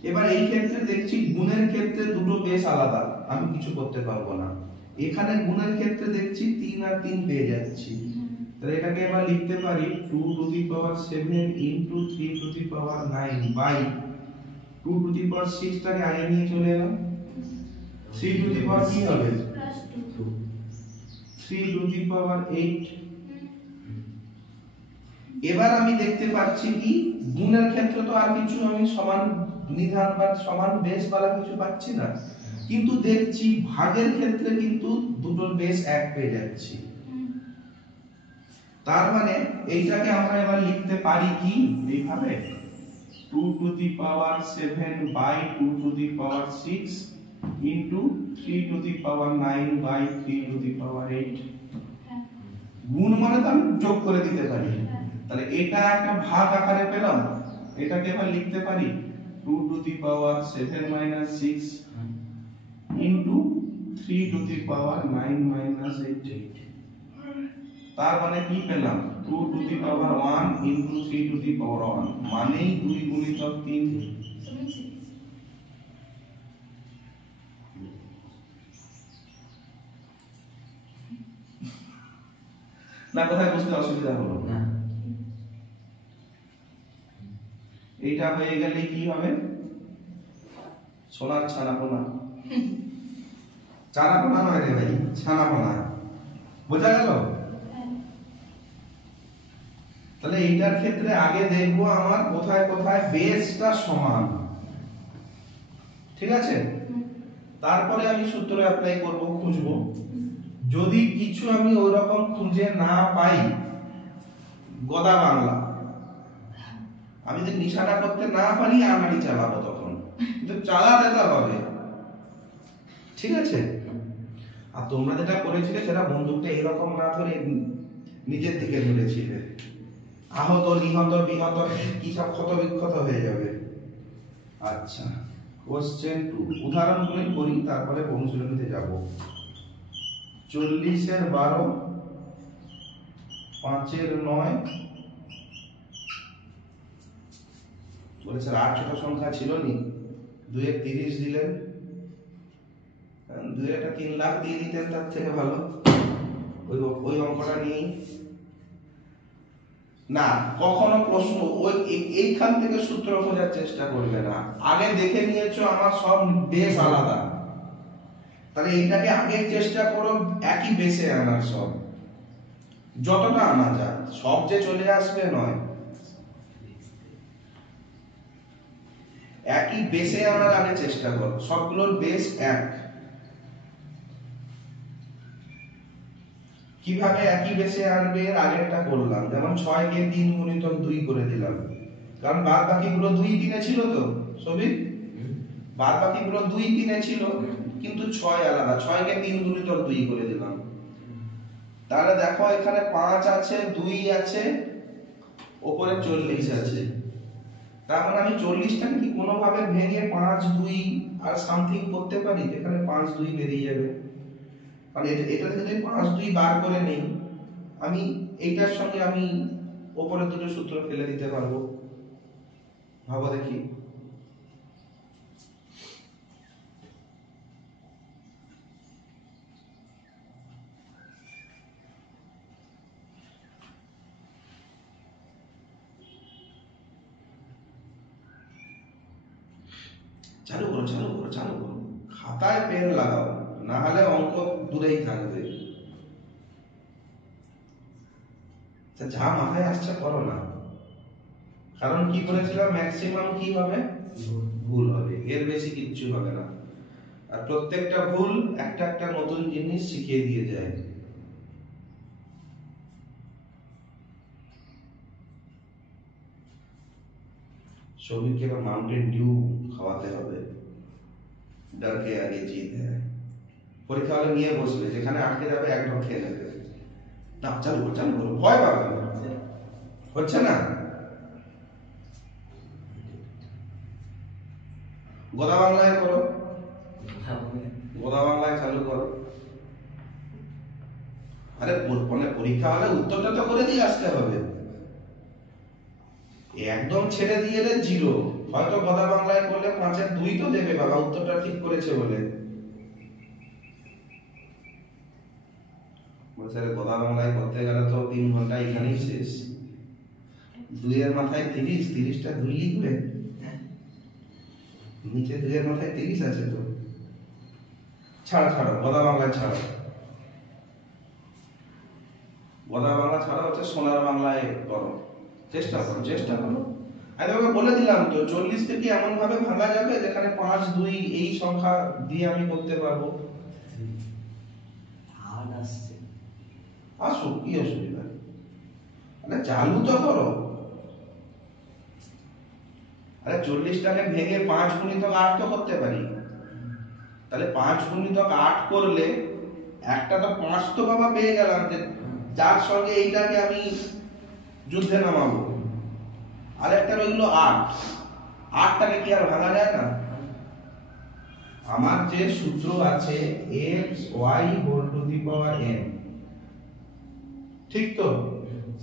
এবার এই ক্ষেত্রে দেখছি গুণের ক্ষেত্রে দুটো বেস আলাদা, আমি কিছু করতে পারবো না। এখানে গুণের ক্ষেত্রে দেখছি 3 আর 3 পেয়ে যাচ্ছি, তাহলে এটাকে এবার লিখতে পারি 2 to the power 7 into 3 to the power 9 by 2 to the power 6 টাকে আগে নিয়ে চলে এলাম, 3 টু দি পাওয়ার কি হবে 3 টু দি পাওয়ার 8। এবার আমি দেখতে পাচ্ছি কি গুণের ক্ষেত্রে তো আর কিছু আমি সমান নিধান বা সমান বেস বলা কিছু পাচ্ছি না, কিন্তু দেখছি ভাগের ক্ষেত্রে কিন্তু দুটোর বেস এক পেয়ে যাচ্ছি। তার মানে এইটাকে আমরা এবার লিখতে পারি কি এইভাবে 2 to the power 7 by 2 to the power 6 into 3 to the power 9 by 3 to the power 8। গুণ মানে তো আমি যোগ করে দিতে পারি, তাহলে এটা একটা ভাগ আকারে পেলাম, এটাকে এবার লিখতে পারি 2 to the power 7 minus 6 into 3 to the power 9 minus 8। তার মানে কি পেলাম 2 to the power 1 into 3 to the power 1 মানেই 2 গুণিতক 3। না কোথায় বুঝতে অসুবিধা হলো? না এইটা হয়ে গেলে কি হবে? সোনার ছানাপোনা। ছানাপোনা নয় রে ভাই, ছানাপোনা। বোঝা গেল? তাহলে এইটার ক্ষেত্রে আগে দেখবো আমার কোথায় কোথায় বেসটা সমান, ঠিক আছে? তারপরে আমি সূত্র অ্যাপ্লাই করব, খুঁজবো। যদি কিছু আমি ওইরকম খুঁজে না পাই, গদা বাংলা, আমি যদি নিশানা করতে না পারি আনাড়ি চালাবো তখন, কিন্তু চালাতে তো হবে, ঠিক আছে? আর তোমরা যেটা করেছিলে সেটা বন্দুকটা এরকম না ধরে নিজের দিকে ধরেছিলে, আহত নিহত বিহত কি সব ক্ষত বিক্ষত হয়ে যাবে। আচ্ছা, কোশ্চেন 2 উদাহরণগুলো করি, তারপরে অনুশীলনীতে যাব। 40 এর 12, 5 এর 9, বলেছে 8 ছোট সংখ্যা ছিল নি, 2 এর 30 দিলেন, 2 এর একটা 3 লাখ দিয়ে দিতেন, তার থেকে ভালো ওই অঙ্কটা নিয়ে না। কখনো প্রশ্ন ওই এইখান থেকে সূত্র খোঁজার চেষ্টা করবে না, আগে দেখে নিয়েছো আমার সব বেস আলাদা, তাহলে এইটাকে আগে চেষ্টা করো একই বেসে আনার, সব যতটা আনা যায়, সব যে চলে আসবে নয়, একই বেসে আনার আগে চেষ্টা করো, সবগুলোর বেস এক। কিভাবে একই বেসে আনবে এর আগেরটা করলাম, যেমন 6 কে 3 গুণিতক 2 করে দিলাম, কারণ বাদ বাকিগুলো 2 3 এ ছিল, তো সবিক বাদ বাকিগুলো 2 3 এ ছিল, কিন্তু 6 আলাদা, 6 কে 3 গুণিতক 2 করে দিলাম। তাহলে দেখো এখানে 5 আছে, 2 আছে, উপরে 40 আছে, তার মানে আমি 40টাকে কি কোনোভাবে ভেঙে 5 2 আর সামথিং করতে পারি, এখানে 5 2 বেরিয়ে যাবে, মানে এটা থেকে যদি 5 2 বার করে নেই, আমি এইটার সঙ্গে আমি উপরে দুটো সূত্র ফেলে দিতে পারবো। ভাবো দেখি, চালু করো চালু করো চালু করো, খাতায় পেন লাগাও, না হলে অঙ্ক দূরেই থাকবে। যা মাথায় আসছে করো না, কারণ কি করেছিলাম, ম্যাক্সিমাম কি হবে, ভুল হবে, এর বেশি কিচ্ছু হবে না। আর প্রত্যেকটা ভুল একটা একটা নতুন জিনিস শিখিয়ে দিয়ে যায়। সৌভিককে এবার মাউন্টেন ডিউ খাওয়াতে হবে, ডর কে আগে জিত হ্যায়। পরীক্ষা হলে নিয়ে বসবে, যেখানে আটকে যাবে এক ঢোক খেয়ে নেবে। না চালু করো চালু করো, ভয় পাবে না, হচ্ছে না। গোদা বাংলায় করো, গোদা বাংলায় চালু করো। আরে মানে পরীক্ষা হলে উত্তরটা তো করে দিয়ে আসতে হবে, একদম ছেড়ে দিয়ে এলে 0, হয়তো গোদা বাংলায় করলে 5 এর 2 তো দেবে বাবা, উত্তরটা ঠিক করেছে বলে। বলছে গোদা বাংলায় করতে গেলে তো 3 ঘন্টা এখানেই শেষ, 2 এর মাথায় 30, 30টা 2 লিখবে, নিচে 2 এর মাথায় 30 আছে তো, ছাড়ো ছাড়ো গোদা বাংলায় ছাড়ো, গোদা বাংলা ছাড়া হচ্ছে সোনার বাংলায় করো, চেষ্টা করো চেষ্টা করো। আমি তোমাকে বলে দিলাম তো 40 থেকে এমন ভাবে ভাঙা যাবে যেখানে 5 2 এই সংখ্যা দিয়ে আমি করতে পারবো। আসো, কি অসুবিধা, মানে চালু তো করো। আরে 40টাকে ভেঙে 5 গুণিতক 8 তো করতে পারি, তাহলে 5 গুণিতক 8 করলে একটা তো 5 তো বাবা পেয়ে গেলাম, যার সঙ্গে এইটাকে আমি যুদ্ধে নামাবো, আর একটা রইলো 8, 8টাকে কি আর ভাঙা যায় না? আমার যে সূত্র আছে x y whole to the power n, ঠিক তো?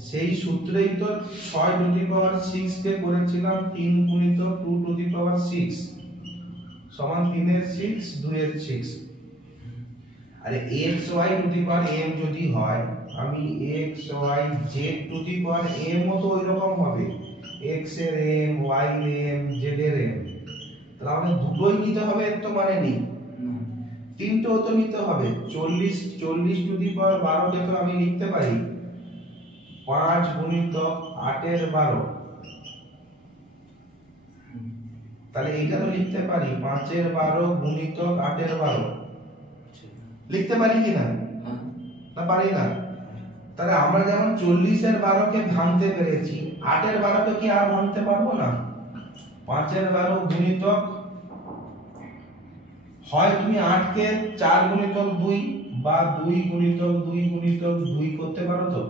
সেই সূত্রেই তো 6 টু দি পাওয়ার 6 কে করেছিলাম 3 গুণিতক 2 টু দি পাওয়ার 6 সমান 3 এর 6 2 এর 6। আরে x y to the power m যদি হয়, আমি x y z two the power m ও তো ওই রকম হবে, x এর m y এর m z এর m, তাহলে আমাকে দুটোই নিতে হবে এর তো মানে নেই, তিনটেও তো নিতে হবে। 40 টু দি পাওয়ার 12 কে তো আমি লিখতে পারি 5 গুণিতক 8 এর 12, তাহলে এইটা তো লিখতে পারি 5 এর 12 গুণিতক 8 এর 12, লিখতে পারি কি না? না পারি না। তাহলে আমরা যেমন 40 এর 12 কে ভাঙতে পেরেছি, 8 এর 12 কে কি আর ভাঙতে পারবো না? 5 এর 12 গুণিতক, হয় তুমি 8 কে 4 গুণিতক 2 বা 2 গুণিতক 2 গুণিতক 2 করতে পারো তো?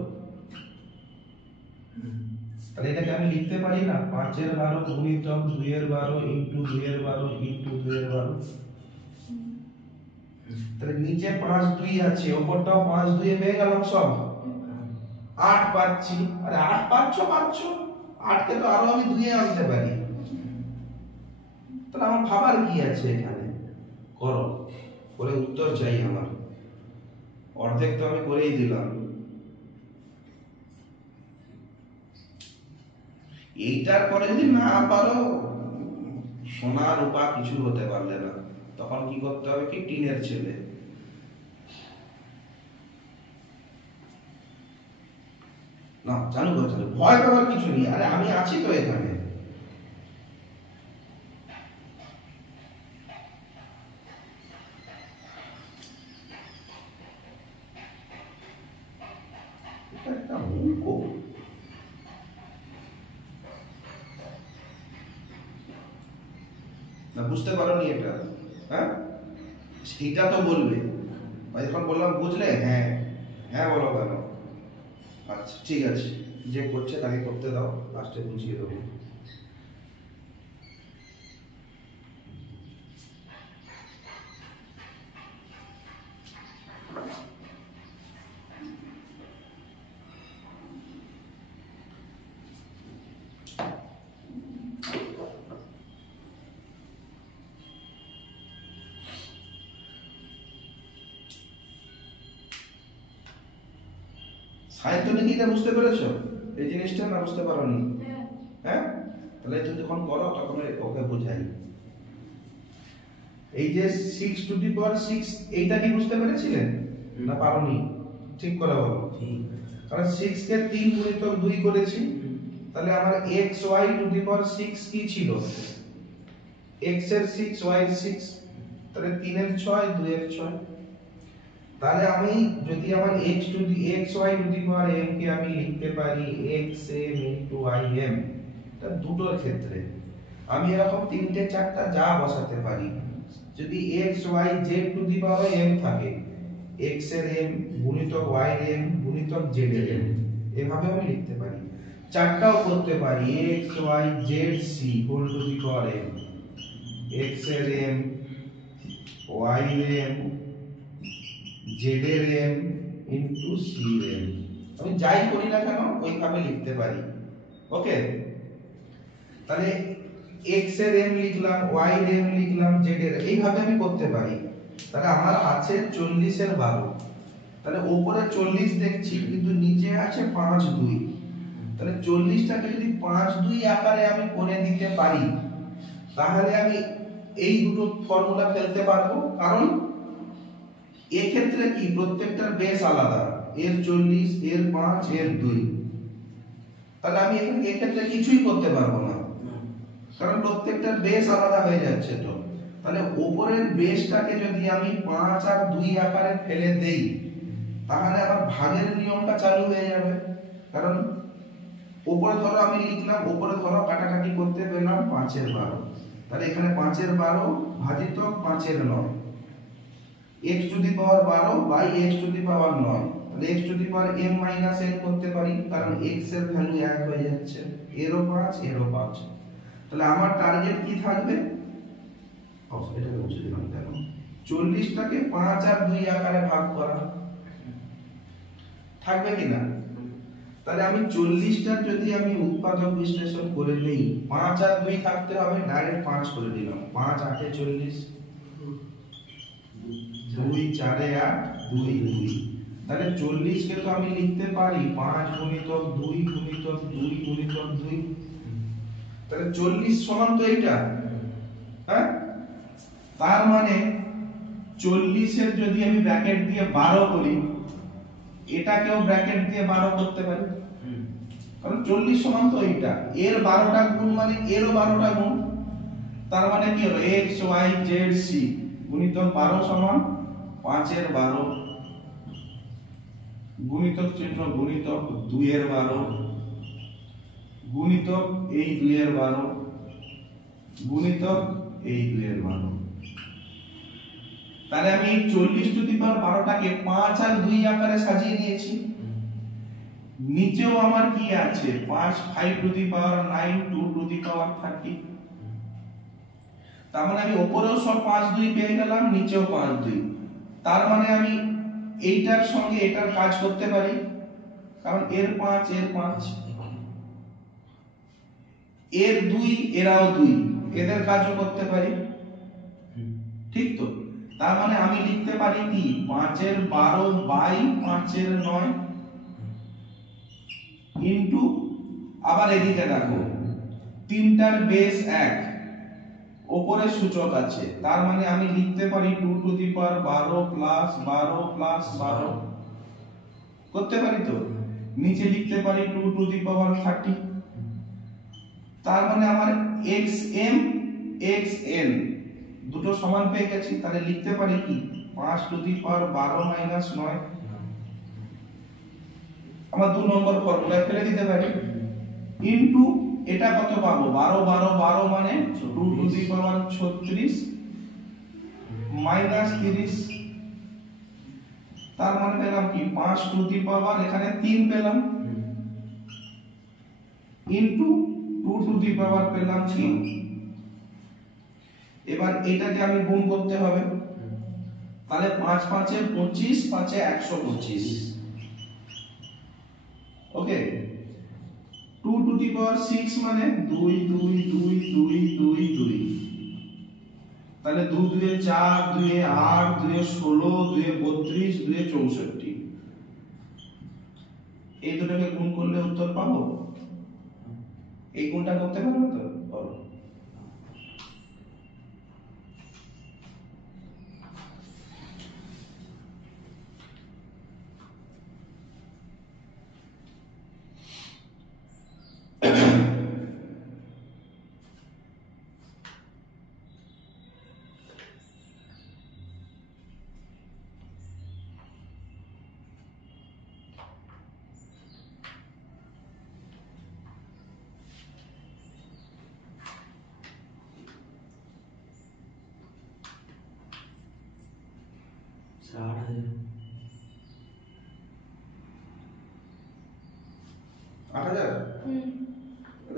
তাহলে এটাকে আমি লিখতে পারি না 5 এর 12 গুণিতক 2 এর 12 ইনটু 2 এর 12 ইনটু 2 এর 12। তাহলে নিচে 5 2 আছে, উপরটাও 5 2 এ পেয়ে গেলাম সব, 8 পাচ্ছি। আরে 8 পাচ্ছ 8 কে তো আরো আমি 2 এ আনতে পারি। তাহলে আমার ভাবার কি আছে এখানে? করো, করে উত্তর চাই আমার। অর্ধেক তো আমি করেই দিলাম। এইটার পরে যদি না পারো, সোনা রূপা কিছু হতে পারলে না, তখন কি করতে হবে? কি টিনের ছেলে। না চালু কর, চালু, ভয় পাওয়ার কিছু নেই। আরে আমি আছি তো এখানে। এটা একটা অঙ্ক। না বুঝতে পারোনি এটা? হ্যাঁ, সেটা তো বলবে। যখন বললাম বুঝলে, হ্যাঁ হ্যাঁ বলো কেন? আচ্ছা ঠিক আছে, যে করছে তাকে করতে দাও, লাস্টে বুঝিয়ে দেবো। সাহিত্যটা বুঝতে পেরেছো এই জিনিসটা, না বুঝতে পারোনি? হ্যাঁ, তাহলে তুমি যখন করো তখন ওকে বোঝাই। এই যে 6 টু দি পাওয়ার 6, এইটা কি বুঝতে পেরেছিলেন না পারোনি? ঠিক করে বলো। কারণ 6 কে 3 গুণিতক 2 করেছি, তাহলে আমার x y to the power 6 কি ছিল? x এর 6 y এর 6, তাহলে 3 এর 6 2 এর 6। তাহলে আমি যদি আমার x y to the power m কে আমি লিখতে পারি xm ইনটু im, এটা দুটোর ক্ষেত্রে আমি এরকম তিনটে চারটা যা বসাতে পারি। যদি x y z two the power m থাকে, x এর m গুণিতক y এর m গুণিতক z এর m, এভাবে আমি লিখতে পারি। চারটাও করতে পারি x y z c whole to the power m, x এর m y এর m z এর m ইনটু c এর m, আমি যাই করি না কেন ওইভাবে লিখতে পারি। ওকে, তাহলে x এর m লিখলাম, y এর m লিখলাম, z এর, এইভাবে আমি করতে পারি। তাহলে আমার আছে 40 এর 12, তাহলে উপরে 40 দেখছি কিন্তু নিচে আছে 5 2, তাহলে 40 টাকে যদি 5 2 আকারে আমি করে দিতে পারি, তাহলে আমি এই দুটো ফর্মুলা ফেলতে পারবো। কারণ এই ক্ষেত্রে কি প্রত্যেকটার বেস আলাদা, এর 40 এর 5 এর 2, তাহলে আমি এখানে এই ক্ষেত্রে কিছুই করতে পারবো না, কারণ প্রত্যেকটার বেস আলাদা হয়ে যাচ্ছে। তো তাহলে উপরের বেসটাকে যদি আমি 5 আর 2 আকারে ফেলে দেই, তাহলে আমার ভাগের নিয়মটা চালু হয়ে যাবে। কারণ উপরে ধরো আমি লিখলাম, উপরে ধরো কাটাকাটি করতে পেলাম 5 এর 12, তাহলে এখানে 5 এর 12 ভাজিত 5 এর 9, x to the power 12 by x to the power 9, তাহলে x to the power m minus n করতে পারি, কারণ x এর ভ্যালু এক হয়ে যাচ্ছে, এরও 5 এরও 5। তাহলে আমার টার্গেট কি থাকবে? এটাকে মুছে দিলাম কেন? 40 টাকে 5 আর 2 আকারে ভাগ করা থাকবে কিনা? তাহলে আমি 40টার যদি আমি উৎপাদক বিশ্লেষণ করে নেই, 5 আর 2 থাকতে হবে, ডাইরেক্ট 5 করে দিলাম। 5 8 এ 40, 2 4 এ 8, 2 2, তাহলে 40 কে তো আমি লিখতে পারি 5 গুণিতক 2 গুণিতক 2 গুণিতক 2, তাহলে 40 সমান তো এইটা, হ্যাঁ? তার মানে 40 এর যদি আমি ব্র্যাকেট দিয়ে 12 করি, এটাকেও ব্র্যাকেট দিয়ে 12 করতে পারি, কারণ 40 সমান তো এইটা, এর 12টা গুণ মানে এরও 12টা গুণ। তার মানে কি হলো x y z c গুণিতক 12 সমান 5 এর 12 গুণিতক চিহ্ন গুণিতক 2 এর 12 গুণিতক এই 2 এর 12 গুণিতক এই 2 এর 12। তাহলে আমি 40 টু দি পাওয়ার 12টাকে 5 আর 2 আকারে সাজিয়ে নিয়েছি। নিচেও আমার কি আছে 5 5 two the power 9 2 to the পাওয়ার 30। তার মানে আমি উপরেও সব 5 2 পেয়ে গেলাম, নিচেও 5 2। তার মানে আমি এইটার সঙ্গে এটার কাজ করতে পারি, কারণ এর 5 এর 5 এর 2 এরাও 2, এদের কাজও করতে পারি, ঠিক তো? তার মানে আমি লিখতে পারি কি 5 এর 12 বাই 5 এর 9 ইনটু, আবার এদিকে দেখো তিনটার বেস 1, উপরে সূচক আছে, তার মানে আমি লিখতে পারি 2 to the power 12 plus 12 plus 12 করতে পারি তো। নিচে লিখতে পারি 2 টু দি পাওয়ার 30। তার মানে আমার xm xn দুটো সমান পেয়ে গেছি। তাহলে লিখতে পারি কি 5 টু দি পাওয়ার 12 মাইনাস 9, আমার 2 নম্বর ফর্মুলায় ফেলে দিতে পারি, ইনটু এটা কত পাবো 12 12 12 মানে 2 টু দি পাওয়ার 36 মাইনাস 30। তার মানে পেলাম কি 5 টু দি পাওয়ার এখানে 3 পেলাম, ইনটু 2 টু দি পাওয়ার পেলাম 3। এবার এটাকে আমি গুণ করতে হবে, তাহলে 5 5 এ 25, 5 এ 125, ওকে। 2 টু দি পাওয়ার 6 মানে 2 2 2 2 2 2, তাহলে 2 2 এ 4, 2 এ 8, 2 এ 16, 2 এ 32, 2 এ 64। এই দুটোকে গুণ করলে উত্তর পাবো। এই গুণটা করতে পারবে তো? করো।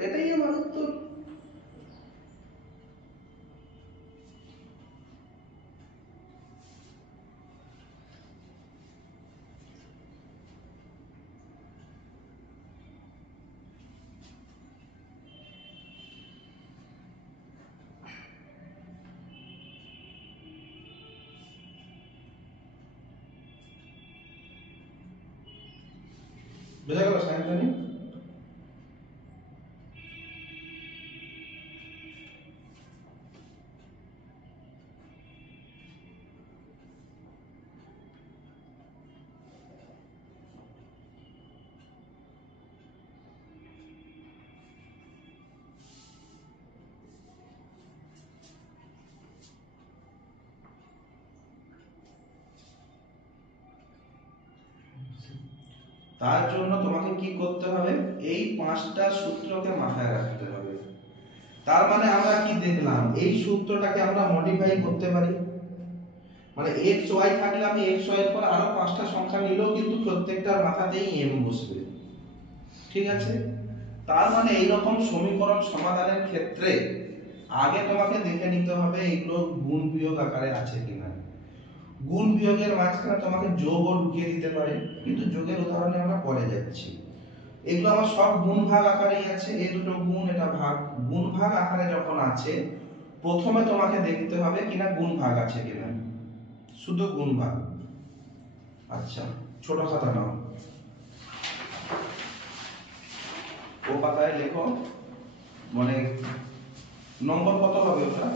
এটাই আমার উত্তর। বোঝা গেল সায়ন্তনী? তার জন্য তোমাকে কি করতে হবে, এই 5টা সূত্রকে মাথায় রাখতে হবে। তার মানে আমরা কি দেখলাম, এই সূত্রটাকে আমরা মডিফাই করতে পারি, মানে x y থাকলে আমি x y এর পর আরো 5টা সংখ্যা নিলেও কিন্তু প্রত্যেকটার মাথাতেই m বসবে, ঠিক আছে? তার মানে এই রকম সমীকরণ সমাধানের ক্ষেত্রে আগে তোমাকে দেখে নিতে হবে এগুলো গুণ বিয়োগ আকারে আছে কিনা। গুণ বিয়োগের মাঝখানে তোমাকে যোগও ঢুকিয়ে দিতে পারে, কিন্তু যোগের উদাহরণে আমরা পরে যাচ্ছি। এগুলো আমার সব গুণ ভাগ আকারেই আছে, এই দুটো গুণ এটা ভাগ। গুণ ভাগ আকারে যখন আছে প্রথমে তোমাকে দেখতে হবে কিনা গুণ ভাগ আছে কিনা, শুধু গুণ ভাগ। আচ্ছা, ছোট খাতা নাও, ও পাতায় লেখো মানে নম্বর কত হবে ওটা?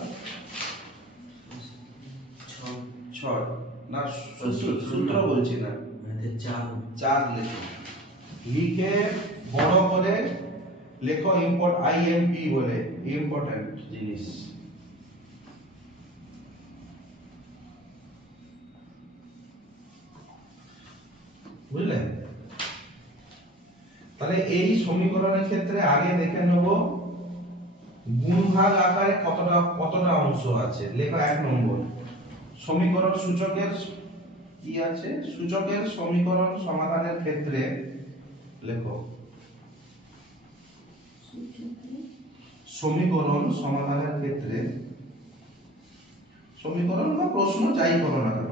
6 না, সূত্র বলছি না, 4 লেখো। লিখে বড় করে লেখো IMP বলে, ইম্পর্টেন্ট জিনিস। বুঝলে? তাহলে এই সমীকরণের ক্ষেত্রে আগে দেখে নেব গুণভাগ আকারে কতটা অংশ আছে। লেখো 1 নম্বর, সমীকরণ সূচকের কি আছে? সূচকের সমীকরণ সমাধানের ক্ষেত্রে লেখো সমীকরণ সমাধানের ক্ষেত্রে, সমীকরণ বা প্রশ্ন যাই করো না কেন,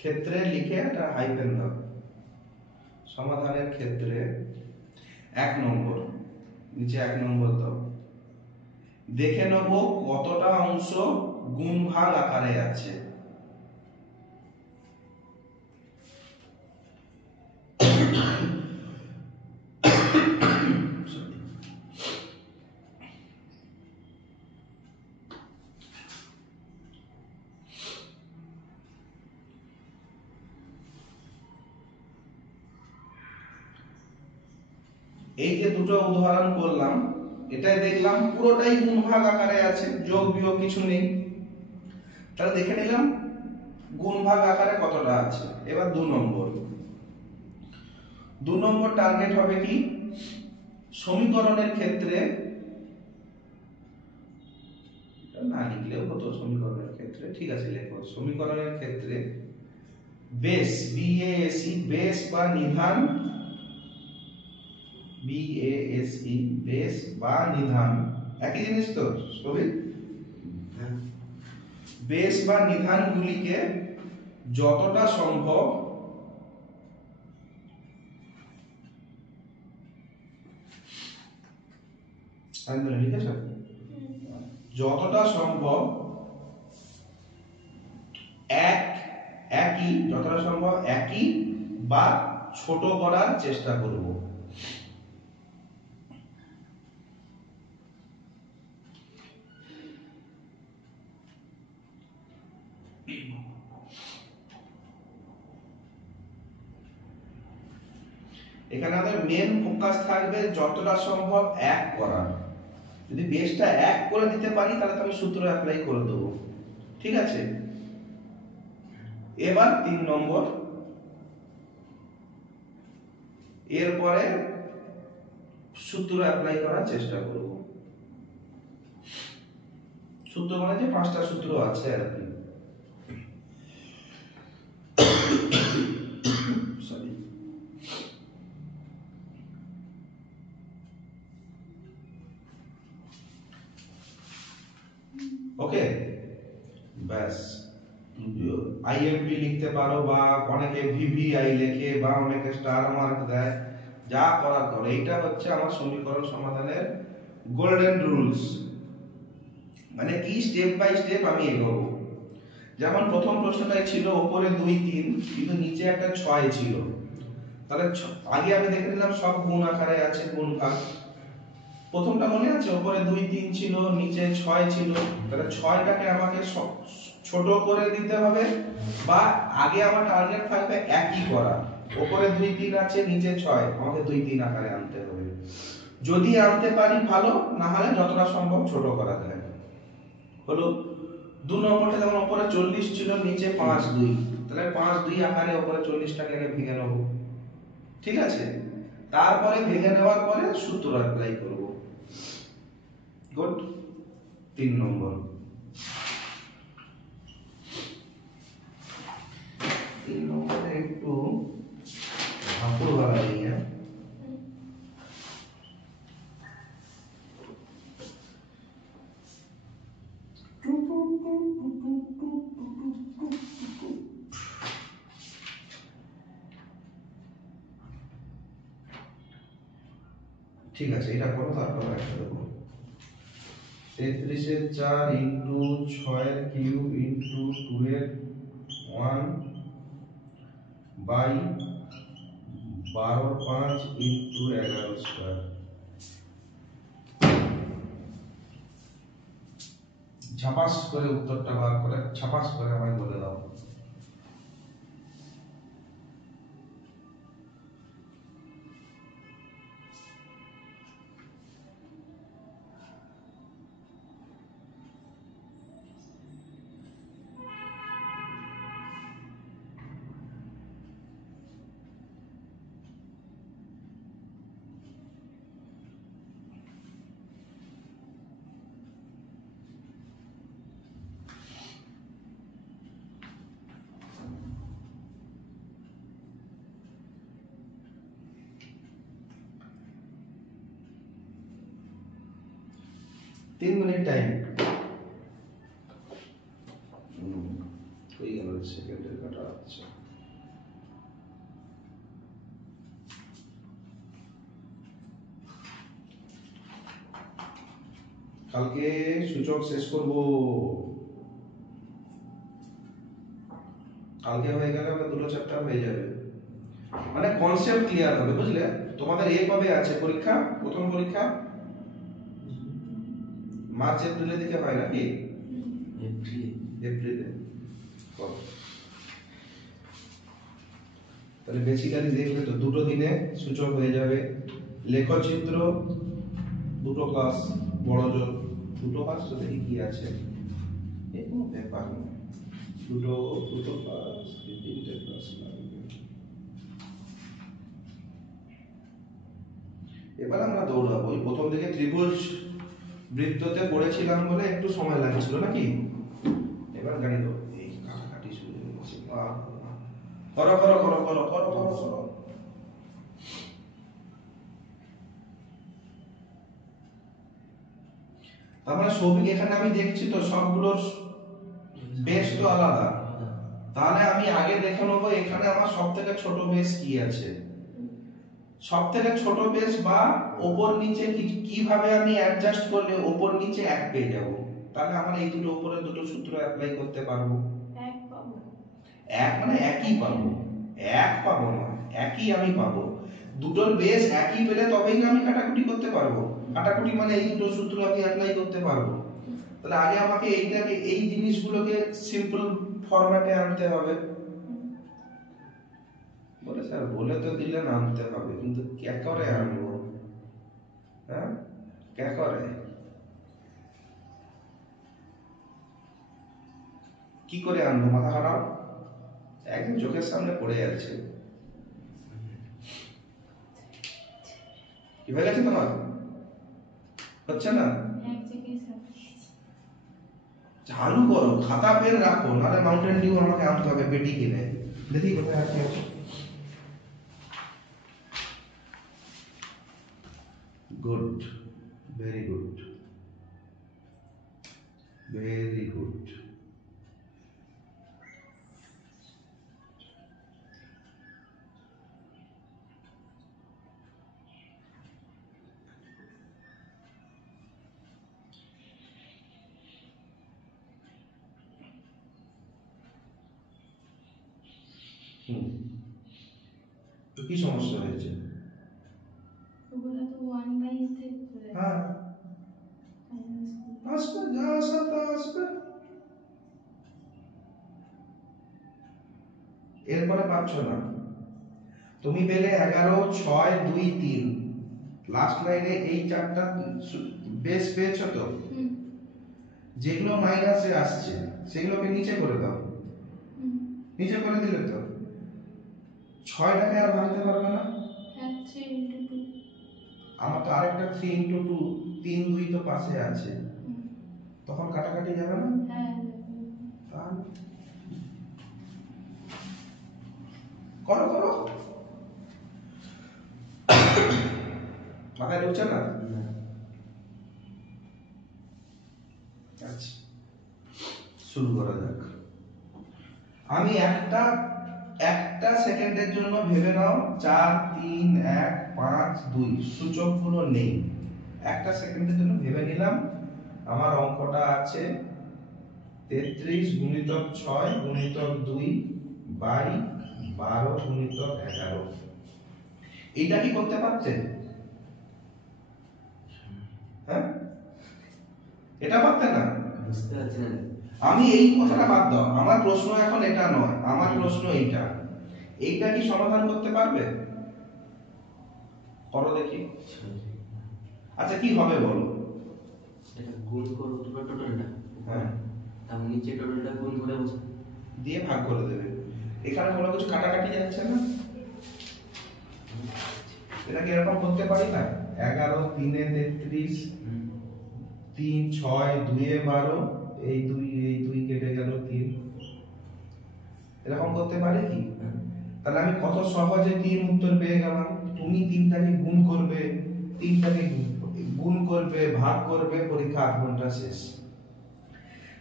ক্ষেত্রে লিখে একটা হাইফেন দাও। সমাধানের ক্ষেত্রে 1 নম্বর, নিচে 1 নম্বর দাও। দেখে নেব কতটা অংশ গুণভাগ আকারে আছে। এই যে দুটো উদাহরণ করলাম, এটাই দেখলাম পুরোটাই গুণভাগ আকারে আছে, যোগ বিয়োগ কিছু নেই। তাহলে দেখে নিলাম গুণভাগ আকারে কতটা আছে। এবার 2 নম্বর, 2 নম্বর টার্গেট হবে কি? সমীকরণের ক্ষেত্রে, না লিখলেও হতো সমীকরণের ক্ষেত্রে, ঠিক আছে লেখো। সমীকরণের ক্ষেত্রে বেস, BASE, বেস বা নিধান, BASE, বেস বা নিধান একই জিনিস তো সবই। বেস বা নিধানগুলিকে যতটা সম্ভব যতটা সম্ভব একই বা ছোট করার চেষ্টা করব। এখানে আমাদের মেন ফোকাস থাকবে যতটা সম্ভব 1 করার। যদি বেসটা 1 করে দিতে পারি তাহলে আমি সূত্র অ্যাপ্লাই করে দেবো, ঠিক আছে। এবার 3 নম্বর, এরপরে সূত্র অ্যাপ্লাই করার চেষ্টা করব। সূত্র মানে যে 5টা সূত্র আছে আর কি। সরি, ওকে ব্যাস। IMP লিখতে পারো, বা অনেকে VVI লেখে, বা অনেকে স্টার মার্ক দেয়, যা করার করো। এইটা হচ্ছে আমার সমীকরণ সমাধানের গোল্ডেন রুলস। মানে কি, স্টেপ বাই স্টেপ আমি এগোবো। যেমন প্রথম প্রশ্নটাই ছিল উপরে 2 3 কিন্তু নিচে একটা 6 ছিল। তাহলে আগে আমি দেখে নিলাম সব গুণ আকারে আছে, গুণভাগ। প্রথমটা মনে আছে, উপরে 2 3 ছিল, নিচে 6 ছিল। তাহলে 6টাকে আমাকে ছোট করে দিতে হবে, বা আগে আমার টার্গেট থাকবে একই করা। উপরে 2 3 আছে, নিচে 6, আমাকে 2 3 আকারে আনতে হবে। যদি আনতে পারি ভালো, না হলে যতটা সম্ভব ছোট করা যায়। হলো 2 নম্বরটা, যেমন উপরে 40 ছিল, নিচে 5 2, তাহলে 5 2 আকারে উপরে 40টাকে আমি ভেঙে নেব, ঠিক আছে। তারপরে ভেঙে নেওয়ার পরে সূত্র অ্যাপ্লাই করব। গুড। 3 নম্বর, 3 নম্বরে একটু ঠাকুর বাড়া নিয়ে ঠিক আছে, এটা করো, তারপর একটা দেবো। 33 এর 4 ইনটু 6 এর কিউব ইনটু 2 এর 1 বাই 12 5 ইন্টু 11 স্কয়ার। ঝাপাস করে উত্তরটা বার করে ছাপাস করে আমায় বলে দাও। तीन मिनट टाइम হয়ে গেল সেকেন্ডের কাটা আছে। কালকে সূচক শেষ করব। কালকে হয়ে গেলে আমার দুটো চ্যাপ্টার হয়ে যাবে, মানে কনসেপ্ট ক্লিয়ার হবে, বুঝলে? তোমাদের এ কবে আছে পরীক্ষা? প্রথম পরীক্ষা মার্চ এপ্রিলের দিকে হয় নাকি? এপ্রিলে। তাহলে বেসিক্যালি দেখলে তো দুটো দিনে সূচক হয়ে যাবে। লেখচিত্র দুটো ক্লাস, বড় জোর দুটো ক্লাস, তো দেখি কি আছে। এই কোনো ব্যাপার না, দুটো ক্লাস, তিনটে ক্লাস লাগবে। এবার আমরা দৌড়াবো। ওই প্রথম দিকে ত্রিভুজ বৃত্ততে পড়েছিলাম বলে একটু সময় লাগছিল নাকি? এবার গাড়ি দাও, এই কাটাকাটি শুরু হয়ে গেছে। করো করো করো করো করো করো করো। তার মানে সৌভিক এখানে আমি দেখছি তো সবগুলোর বেস তো আলাদা। তাহলে আমি আগে দেখে নেবো এখানে আমার সব থেকে ছোট বেস কি আছে। সব থেকে ছোট বেস বা ওপর নিচে কিভাবে আমি অ্যাডজাস্ট করলে ওপর নিচে এক পেয়ে যাব। তাহলে আমরা এই দুটো উপরে দুটো সূত্র অ্যাপ্লাই করতে পারবো। এক পাবো, এক মানে একই পাবো, এক পাবো না, একই আমি পাবো। দুটোর বেস একই পেলে তবেই না আমি কাটাকুটি করতে পারবো। কাটাকুটি মানে এই দুটো সূত্র আমি অ্যাপ্লাই করতে পারবো। তাহলে আগে আমাকে এইটাকে, এই জিনিসগুলোকে সিম্পল ফরম্যাটে আনতে হবে। বলে স্যার বলে তো দিলেন আনতে হবে, কিন্তু কে করে আনবো? হ্যাঁ, কে করে, কি করে আনবো? মাথা খারাপ, একদম চোখের সামনে পড়ে যাচ্ছে। কি হয়ে গেছে তোমার? হচ্ছে না? এক জায়গায় সব চালু করো, খাতা পেন রাখো, নাহলে মাউন্টেন ডিউ আমাকে আনতে হবে পেটি কিনে। দেখি কোথায় আছে। Good, very good, very good. তো কি সমস্যা হয়েছে? ওগুলো তো 1/3 করে। হ্যাঁ, আসবে, যা আসার তা আসবে। এরপরে পাচ্ছ না তুমি, পেলে 11 6 2 3। লাস্ট লাইনে এই চারটা বেস পেয়েছো তো? যেগুলো মাইনাসে আসছে সেগুলোকে নিচে করে দাও। নিচে করে দিলে তো 6টাকে আর ভাঙতে পারবে না। হ্যাঁ, 3 into 2। আমার তো আরেকটা 3 into 2, 3 2 তো পাশে আছে, তখন কাটাকাটি যাবে না? হ্যাঁ, তাহলে করো করো, মাথায় ঢুকছে না? আচ্ছা, শুরু করা যাক। আমি একটা সেকেন্ডের জন্য ভেবে নাও 4 3 1 5 2 সূচকগুলো নেই। একটা সেকেন্ডের জন্য ভেবে নিলাম। আমার অঙ্কটা আছে 33 গুণিতক 6 গুণিতক 2 বাই 12 গুণিতক 11। এইটা কি করতে পারতে? হ্যাঁ, এটা পারতে না? বুঝতে পারছি না। আমি এই কথাটা বাদ দাও, আমার প্রশ্ন এখন এটা নয়, আমার প্রশ্ন এইটা, এইটা কি সমাধান করতে পারবে? করো দেখি। আচ্ছা কি হবে বলো? এটা গুণ করো তোমরা টোটালটা, হ্যাঁ, তার নিচে টোটালটা গুণ করে বসে দিয়ে ভাগ করে দেবে। এখানে কোনো কিছু কাটাকাটি যাচ্ছে না, এটাকে এরকম করতে পারি না? 11 3 এ 33, 3 6 2 এ 12, এই 2 কেটে গেল 3, এরকম করতে পারি কি? তাহলে আমি কত সহজে 3 উত্তর পেয়ে গেলাম। তুমি 3টাকে গুণ করবে, 3টাকে গুণ করবে, ভাগ করবে, পরীক্ষা 8 ঘন্টা শেষ।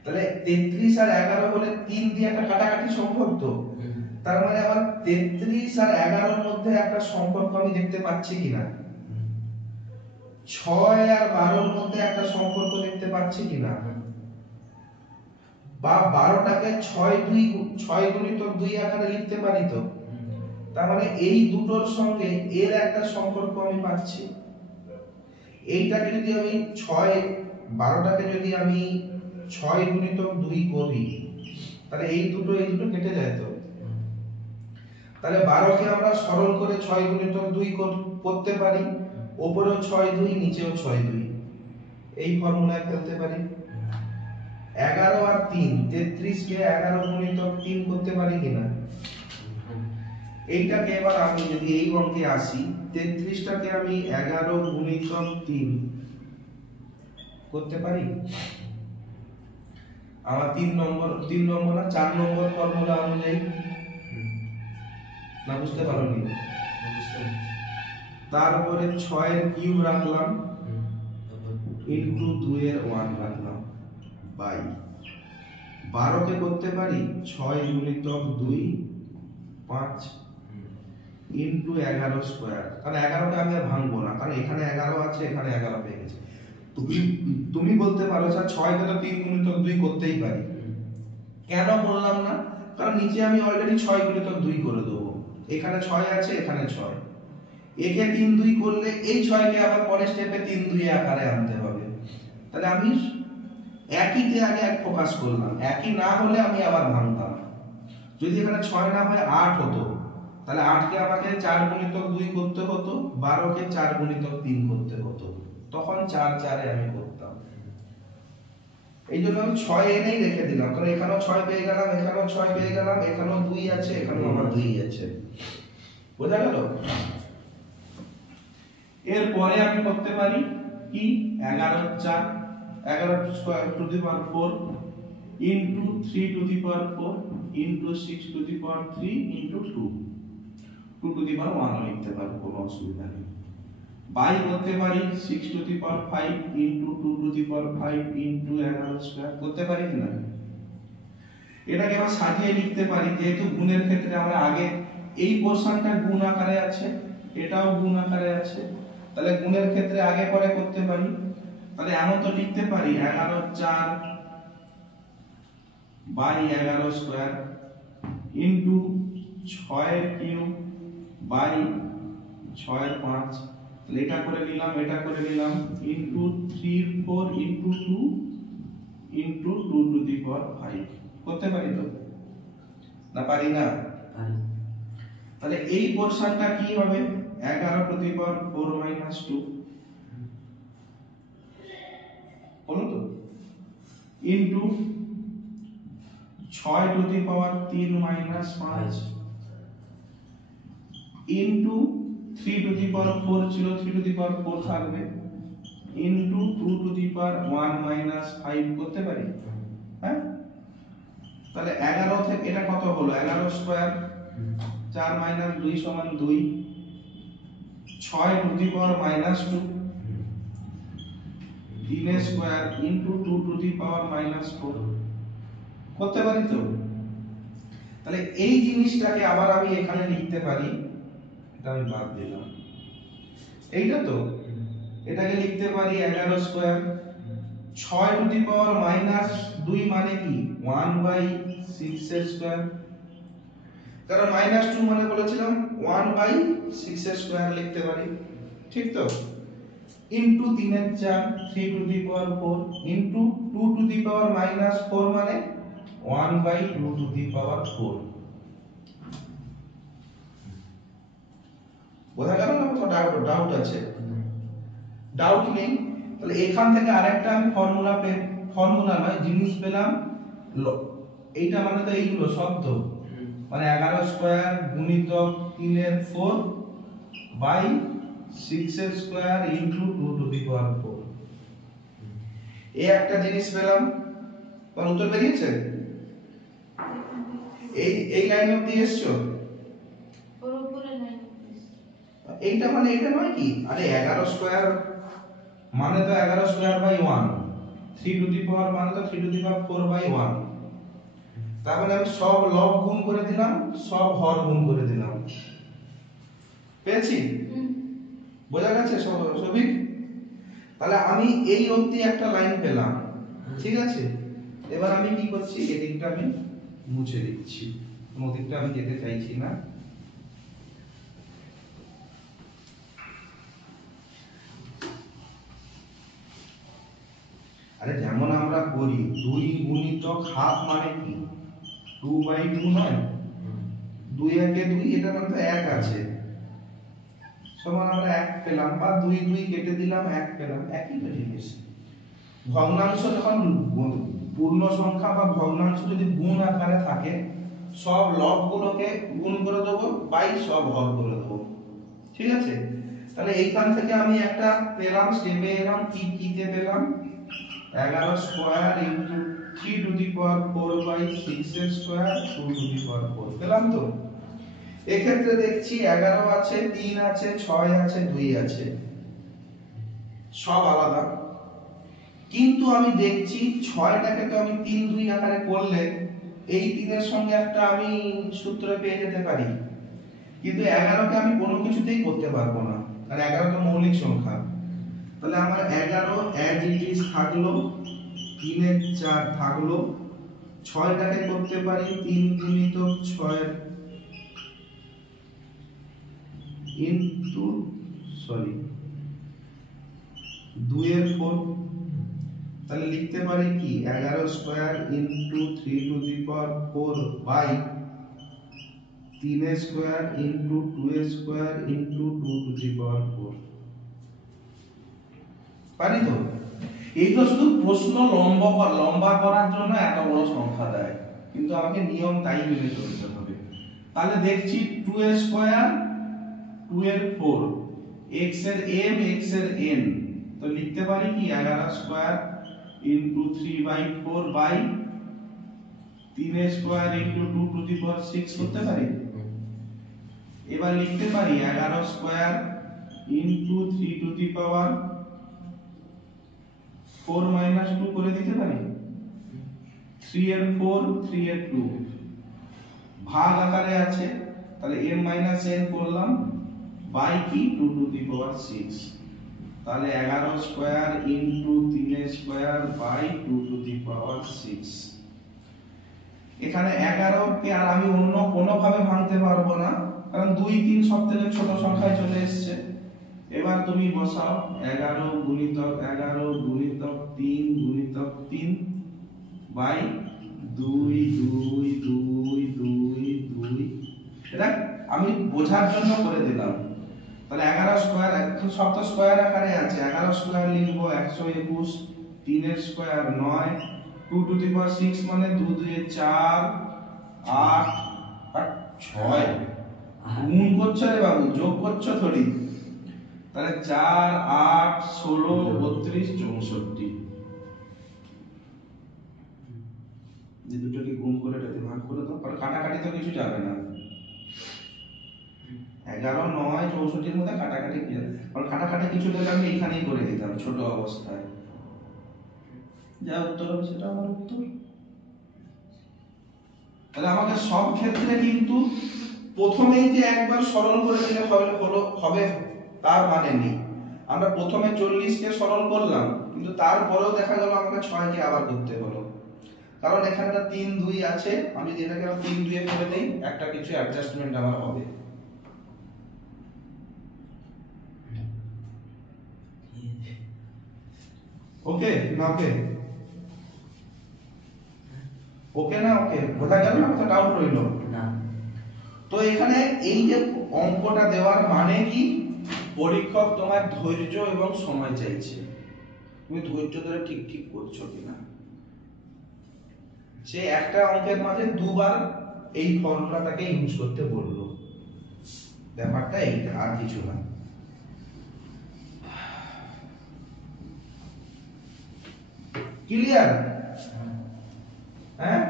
তাহলে 33 আর 11 বলে 3 দিয়ে একটা কাটাকাটি সম্ভব তো? তার মানে আমার 33 আর 11 এর মধ্যে একটা সম্পর্ক আমি দেখতে পাচ্ছি কিনা? 6 আর 12 এর মধ্যে একটা সম্পর্ক দেখতে পাচ্ছি কিনা? বা 12টাকে 6 গুণিত 2 আকারে লিখতে পারি তো? তার মানে এই দুটোর সঙ্গে এর একটা সম্পর্ক আমি পাচ্ছি। এইটাকে যদি আমি 12টাকে যদি আমি 6 গুণিত 2 করি, তাহলে এই দুটো কেটে যায় তো। তাহলে 12কে আমরা সরল করে 6 গুণিত 2 করতে পারি, উপরেও 6 2 নিচেও 6 2, এই ফর্মুলায় ফেলতে পারি। 11 আর 3, 33 কে 11 গুণিত 3 করতে পারি কিনা? এইটাকে এবার আমি যদি এই অঙ্কে আসি, 33টাকে আমি 11 গুণিত 3 করতে পারি। আমার 3 নম্বর না 4 নম্বর ফর্মুলা অনুযায়ী, না বুঝতে পারোনি? তারপরে 6 এর কিউব রাখলাম ইনটু 2 এর 1 রাখলাম বাই 12 কে করতে পারি 6 গুণিত 2 5 ইনটু 11 স্কয়ার। কারণ 11কে আমি আর ভাঙবো না, কারণ এখানে 11 আছে, এখানে 11 পেয়ে গেছে। তুমি বলতে পারো স্যার 6 কে তো 3 গুণিত 2 করতেই পারি, কেন বললাম না? কারণ নিচে আমি অলরেডি 6 গুণিত 2 করে দেবো, এখানে 6 আছে, এখানে 6, একে 3 2 করলে এই 6 কে আবার পরের স্টেপে 3 2 আকারে আনতে হবে। তাহলে আমি একইতে আগে এক ফোকাস করলাম, একই না হলে আমি আবার ভাঙতাম। যদি এখানে 6 না হয় 8 হতো, তাহলে 8 কে আমাকে 4 গুণিত 2 করতে হতো, 12 কে 4 গুণিত 3 করতে হতো, তখন 4 4 এ আমি করতাম। এই জন্য আমি 6 এনেই রেখে দিলাম, কারণ এখানেও 6 পেয়ে গেলাম, এখানেও 6 পেয়ে গেলাম, এখানেও 2 আছে, এখানেও আমার 2 আছে। বোঝা গেল? এরপরে আমি করতে পারি কি, 11 4 11 square to the power 4 into 3 to the power 4 into 6 to the power 3 into 2 to the power 1 লিখতে পারবো, কোনো অসুবিধা নেই। বাই করতে পারি 6 to the power 5 into 2 to the power 5 into 11 square, করতে পারি কি না? এটাকে আবার সাজিয়ে লিখতে পারি, যেহেতু গুণের ক্ষেত্রে আমরা আগে এই পোরশনটা গুণ আকারে আছে, এটাও গুণ আকারে আছে, তাহলে গুণের ক্ষেত্রে আগে পরে করতে পারি। তাহলে এমন তো লিখতে পারি 11 4 বাই 11 স্কয়ার ইনটু 6 এর কিউব বাই 6 এর 5, তাহলে এটা করে নিলাম, এটা করে নিলাম, into 3 4 into 2 into 2 to the power 5, করতে পারি তো? না পারি না? তাহলে এই পোরশনটা কি হবে, 11 টু দি পাওয়ার 4 মাইনাস 2 বলো তো, into 6 to the power 3 minus 5 into 3 to the power 4 ছিল, 3 টু দি পাওয়ার 4 থাকবে, into 2 to the power 1 minus 5, করতে পারি? হ্যাঁ, তাহলে 11 থেকে এটা কত হলো, 11 স্কয়ার 4 মাইনাস 2 সমান 2, 6 to the power minus 2 3 square into 2 to the power minus 4, করতে পারি তো? তাহলে এই জিনিসটাকে আবার আমি এখানে লিখতে পারি, এটা আমি বাদ দিলাম, এইটা তো, এটাকে লিখতে পারি 11 square 6 to the power minus 2 মানে কি 1 বাই 6 এর স্কয়ার, কারণ মাইনাস 2 মানে বলেছিলাম 1/6 লিখতে পারি, ঠিক তো? ইনটু 3 এর 4 3 to the power 4 into 2 to the power -4 মানে 1/2 টু দি পাওয়ার 4। বোঝা গেল না? কোনো ডাউট আছে? ডাউট নেই? তাহলে এখান থেকে আরেকটা আমি ফর্মুলা নয় জিনিস পেলাম। এইটা মানে তো এইগুলো শব্দ, মানে 11 স্কয়ার গুণিতক 3 এর 4 বাই 6 এর square into 2 to the power 4। এই একটা জিনিস পেলাম। তার উত্তর বেরিয়েছে? এই লাইন অবধি এসছো? ওর উপরে লাইন। এইটা মানে এটা নয় কি? আরে 11 স্কয়ার মানে তো 11 স্কয়ার বাই 1, 3 টু দি পাওয়ার মানে তো 3 টু দি পাওয়ার 4 বাই 1। তার মানে আমি সব লব গুণ করে দিলাম, সব হর গুণ করে দিলাম। পেয়েছি? বোঝা গেছে সবিক? তাহলে আমি এই অবধি একটা লাইন পেলাম, ঠিক আছে? এবার আমি কি করছি, এদিকটা আমি মুছে দিচ্ছি, ওদিকটা আমি যেতে চাইছি না। আরে যেমন আমরা করি 2 গুণিতক হাফ মানে কি 2/2 নয়? 2 একে 2, এটা মানে তো 1 আছে, সমান আমরা 1 পেলাম, বা 2 2 কেটে দিলাম 1 পেলাম, একই তো জিনিস। ভগ্নাংশ যখন পূর্ণ সংখ্যা বা ভগ্নাংশ যদি গুণ আকারে থাকে, সব লবগুলোকে গুণ করে দেবো বাই সব হর করে দেবো, ঠিক আছে? তাহলে এইখান থেকে আমি একটা পেলাম, স্টেপে এলাম, কিতে পেলাম 11 square into 3 to the power 4 by 6 এর স্কয়ার 2 টু দি পাওয়ার 4 পেলাম তো? এক্ষেত্রে দেখছি 11 আছে, 3 আছে, 6 আছে, 2 আছে, সব আলাদা। কিন্তু আমি দেখছি 6টাকে তো আমি 3 2 আকারে করলে এই 3 এর সঙ্গে একটা আমি সূত্র পেয়ে যেতে পারি, কিন্তু 11কে আমি কোনো কিছুতেই করতে পারবো না, কারণ 11 তো মৌলিক সংখ্যা। তাহলে আমার 11 অ্যাজ ইট ইজ থাকলো, 3 এর 4 থাকলো, 6টাকে করতে পারি 3 গুণিতক 6 ইনটু 2 এর 4। তাহলে লিখতে পারি কি 11 square into 3 to the power 4 by 3 এর স্কয়ার ইনটু 2 এর square into 2 to the power 4। পারি তো? এই তো শুধু প্রশ্ন লম্বা করার জন্য এত বড় সংখ্যা দেয়, কিন্তু আমাকে নিয়ম তাই মেনে চলতে হবে। তাহলে দেখছি 2 এর স্কয়ার 2 এর 4 x এর m x এর n, তো লিখতে পারি কি 11 স্কয়ার ইনটু 3/4 বাই 3 এর square into 2 to the power 6 করতে পারি। এবার লিখতে পারি 11 square into 3 to the power 4 - 2 করে দিতে পারি। 3 এর 4 3 এর 2 ভাগ আকারে আছে, তাহলে m - n করলাম বাই কি 2 টু দি পাওয়ার 6। তাহলে 11 স্কয়ার ইনটু 3 এর square by 2 to the power 6। এখানে 11 কে আর আমি অন্য কোনো ভাবে ভাঙতে পারবো না, কারণ 2 3 সবথেকে ছোট সংখ্যায় চলে এসেছে। এবার তুমি বসাও 11 গুণিতক 11 গুণিতক 3 গুণিতক 3 বাই 2 2 2 2 2। এটা আমি বোঝার জন্য করে দিলাম। তাহলে 11 স্কয়ার একটু সব তো স্কয়ার আকারে আছে, 11 স্কয়ার লিখবো 121, 3 এর স্কয়ার 9, 2 টু দি পাওয়ার 6 মানে 2 2 এ 4 8 আর 6 গুণ করছো রে বাবু, যোগ করছো থোড়ি। তাহলে 4 8 16 32 64, যে দুটোকে গুণ করে এটাতে ভাগ করে দাও, আর কাটাকাটি তো কিছু যাবে না। 11 9 64 এর মধ্যে কাটাকাটি কি যাবে, আর কাটাকাটি কিছু গেলে আমি এখানেই করে দিতাম ছোট অবস্থায়। যা উত্তর হবে সেটা আমার উত্তর। তাহলে আমাকে সব ক্ষেত্রে কিন্তু প্রথমেই যে একবার সরল করে দিলে হবে তার মানে নেই। আমরা প্রথমে 40 কে সরল করলাম, কিন্তু তারপরেও দেখা গেল আমাকে 6 কে আবার করতে হলো, কারণ এখানে একটা 3 2 আছে। আমি যদি এটাকে 3 2 এ করে দেই, একটা কিছু অ্যাডজাস্টমেন্ট আমার হবে। ওকে না ওকে? ওকে না ওকে? বোঝা গেল না? কথা ডাউট রইল? না। তো এখানে এই যে অঙ্কটা দেওয়ার মানে কি, পরীক্ষক তোমার ধৈর্য এবং সময় চাইছে, তুমি ধৈর্য ধরে ঠিক ঠিক করছো কিনা। সে একটা অঙ্কের মাঝে দুবার এই ফর্মুলাটাকে ইউজ করতে বললো, ব্যাপারটা এইটা, আর কিছু না। ক্লিয়ার? হ্যাঁ,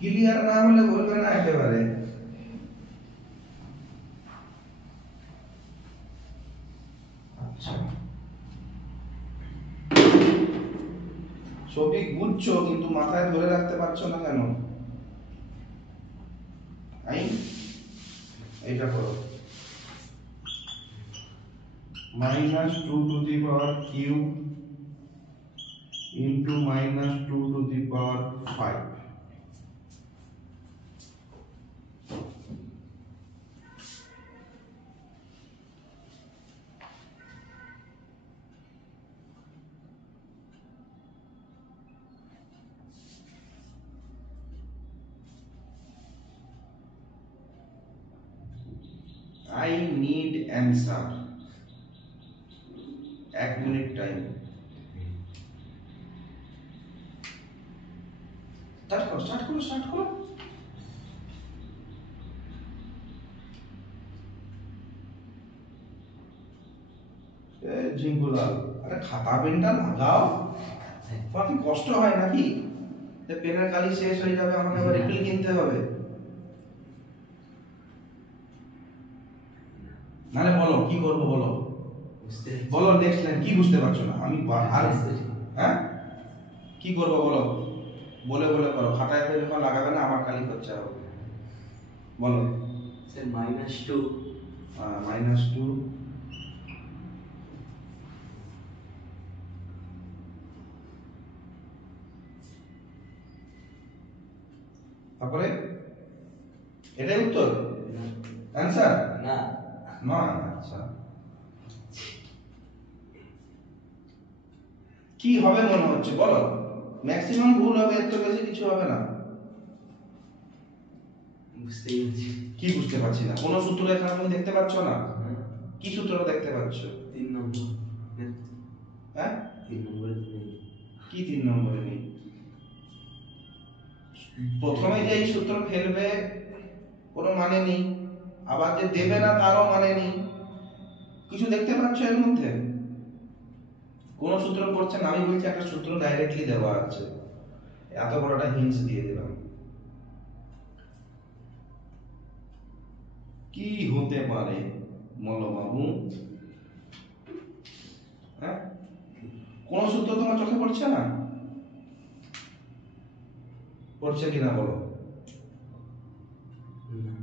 ক্লিয়ার না হলে বলবে না একেবারে। আচ্ছা, সবই বুঝছো কিন্তু মাথায় ধরে রাখতে পারছো না কেন? এইটা করো, -2 to the power cube into -2 to the power 5. I need answer. 1 minute time. Start করো। এ জিঙ্গুলাল, আরে খাতা পেনটা লাগাও, তোমার কি কষ্ট হয় নাকি? যে পেনের কালি শেষ হয়ে যাবে, আমাকে আবার রিফিল কিনতে হবে। নালে বলো কি করবো, বলো বলো, নেক্সট লাইন কি বুঝতে পারছো না? আমি আর হ্যাঁ কি করবো বলো, বলে বলে করো, খাতায় পেন যখন লাগাবে না আমার কালি খরচা হবে। বলো স্যার -2 -2 তারপরে এটাই উত্তর, অ্যানসার না না? আচ্ছা, কি হবে মনে হচ্ছে বলো? ম্যাক্সিমাম ভুল হবে, এর তো বেশি কিছু হবে না। বুঝতেই পারছি। কি বুঝতে পারছি না? কোন সূত্র এখানে তুমি দেখতে পাচ্ছ না? কি সূত্র দেখতে পাচ্ছ? 3 নম্বর। হ্যাঁ 3 নম্বরে তো নেই। কি 3 নম্বরে নেই? প্রথমে যে এই সূত্র ফেলবে কোনো মানে নেই, আবার যে দেবে না তারও মানে নেই। কিছু দেখতে পাচ্ছ এর মধ্যে? কোন সূত্র পড়ছে না? আমি বলছি একটা সূত্র ডাইরেক্টলি দেওয়া আছে, এত বড়টা হিন্টস দিয়ে দিলাম। কি হতে পারে মলবাবু? হ্যাঁ, কোন সূত্র তোমার চোখে পড়ছে না? পড়ছে কিনা বলো? না,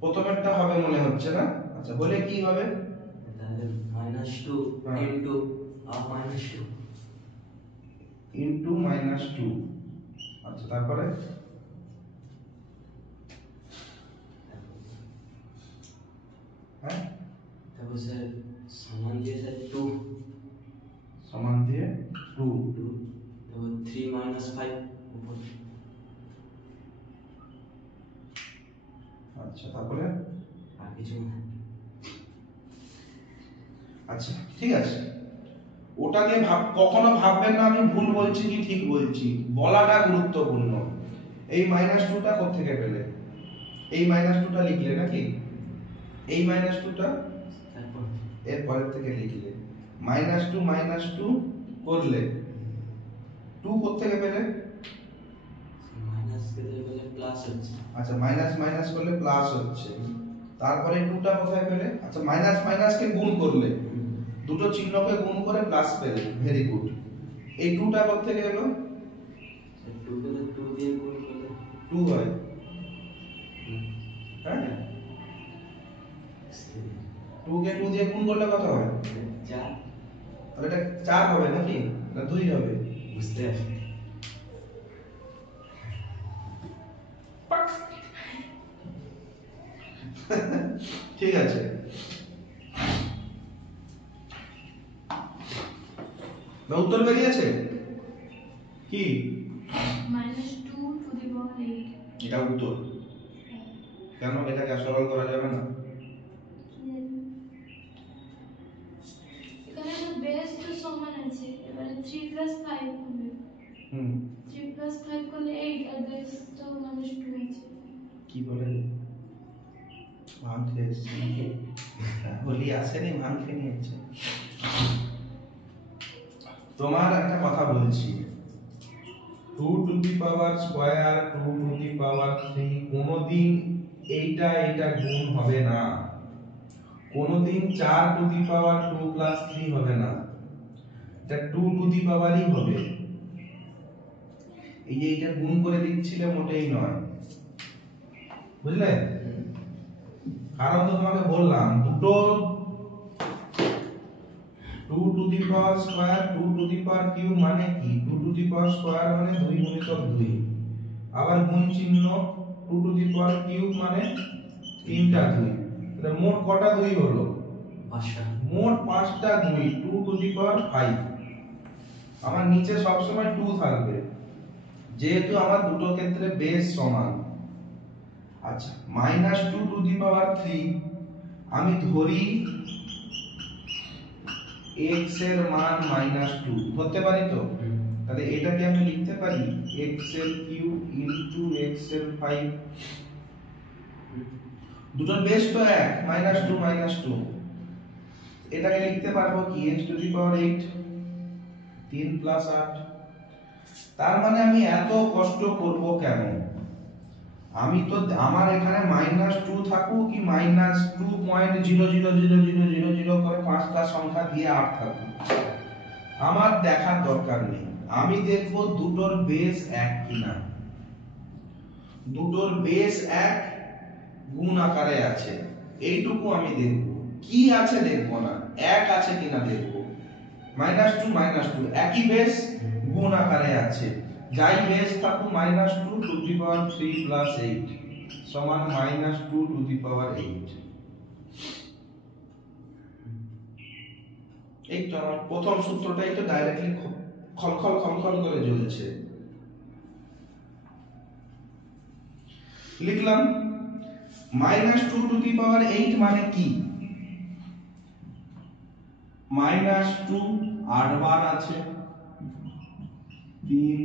প্রথমেরটা হবে মনে হচ্ছে না? আচ্ছা, বলে কি হবে? তাহলে -2 ইনটু -2 ইনটু -2। আচ্ছা, তারপরে হ্যাঁ, তারপর স্যার সমান দিয়ে স্যার 2 সমান দিয়ে 2, তারপর 3 -5 উপর। আচ্ছা, তারপরে আর কিছু না। আচ্ছা ঠিক আছে, ওটা নিয়ে কখনো ভাববেন না আমি ভুল বলছি কি ঠিক বলছি, বলাটা গুরুত্বপূর্ণ। এই -2টা কোথা থেকে পেলে? এই -2টা লিখলে নাকি? এই -2টা তারপর এর পরের থেকে লিখলে, -2 করলে 2 কোথা থেকে পেলে? মাইনাস দিলে বলে প্লাস হচ্ছে। আচ্ছা, মাইনাস মাইনাস করলে প্লাস হচ্ছে, তারপরে 2টা কোথায় পেলে? আচ্ছা, মাইনাস মাইনাসকে গুণ করলে, দুটো চিহ্নকে গুণ করে প্লাস পেলে, ভেরি গুড। এই 2টা কোথা থেকে এলো? 2 কে 2 দিয়ে গুণ করলে 2 হয়, হ্যাঁ 2 কে 2 দিয়ে গুণ করলে কত হয়? 4। তাহলে এটা 4 হবে নাকি না 2 হবে? বুঝতে পারছি। ঠিক আছে, না উত্তর বেরিয়েছে কি? -2^8 এটা উত্তর। কেন এটাকে সরল করা যাবে না? এখানে তো বেস তো সমান আছে, এবারে 3 + 5 হবে। 3 + 5 করলে 8 আর বেস তো -2 আছে। কি বলে মান খেয়েছে বলি আসেনি, মান খেয়ে নিয়েছে। তোমার একটা কথা বলছি, 2 to the power square 2 to the power 3 কোনোদিন এইটা গুণ হবে না, কোনোদিন 4 টু দি পাওয়ার 2 + 3 হবে না, এটা 2 টু দি পাওয়ারই হবে। এই যে এটা গুণ করে দিচ্ছিলে মোটেই নয়, বুঝলে? কারণ তো তোমাকে বললাম দুটো 2 to the power square 2 to the power cube মানে কি? 2 টু দি পাওয়ার স্কয়ার মানে 2 গুণিতক 2, আবার গুণ চিহ্ন 2 টু দি পাওয়ার কিউব মানে 3টা 2, তাহলে মোট কটা 2 হলো? 5টা। মোট 5টা 2, 2 টু দি পাওয়ার 5। আমার নিচে সব সময় 2 থাকবে যেহেতু আমার দুটো ক্ষেত্রে বেস সমান। আচ্ছা -2 টু দি পাওয়ার 3 আমি ধরি x এর মান -2 ধরতে পারি তো, তাহলে এটাকে আমি লিখতে পারি x এর কিউব ইনটু x এর 5। দুটোর বেস তো এক, -2 -2, এটাকে লিখতে পারবো কি x টু দি পাওয়ার 8, 3 + 8। তার মানে আমি এত কষ্ট করব কেন? আমি তো আমার এখানে -2 থাকুক কি -2.0000000 করে পাঁচটা সংখ্যা দিয়ে 8 থাকুক, আমার দেখার দরকার নেই। আমি দেখব দুটোর বেস এক কিনা। দুটোর বেস এক, গুণ আকারে আছে, এইটুকু আমি দেখব। কি আছে দেখব না, এক আছে কিনা দেখব। -2 -2 একই বেস, গুণ আকারে আছে, যাই বেস থাকুক -2 টু দি পাওয়ার 3 + 8 সমান -2 টু দি পাওয়ার 8। এই তো আমার প্রথম সূত্রটাই তো ডাইরেক্টলি খলখল করে জ্বলছে। লিখলাম -2 টু দি পাওয়ার 8 মানে কি? -2 8 বার আছে, 3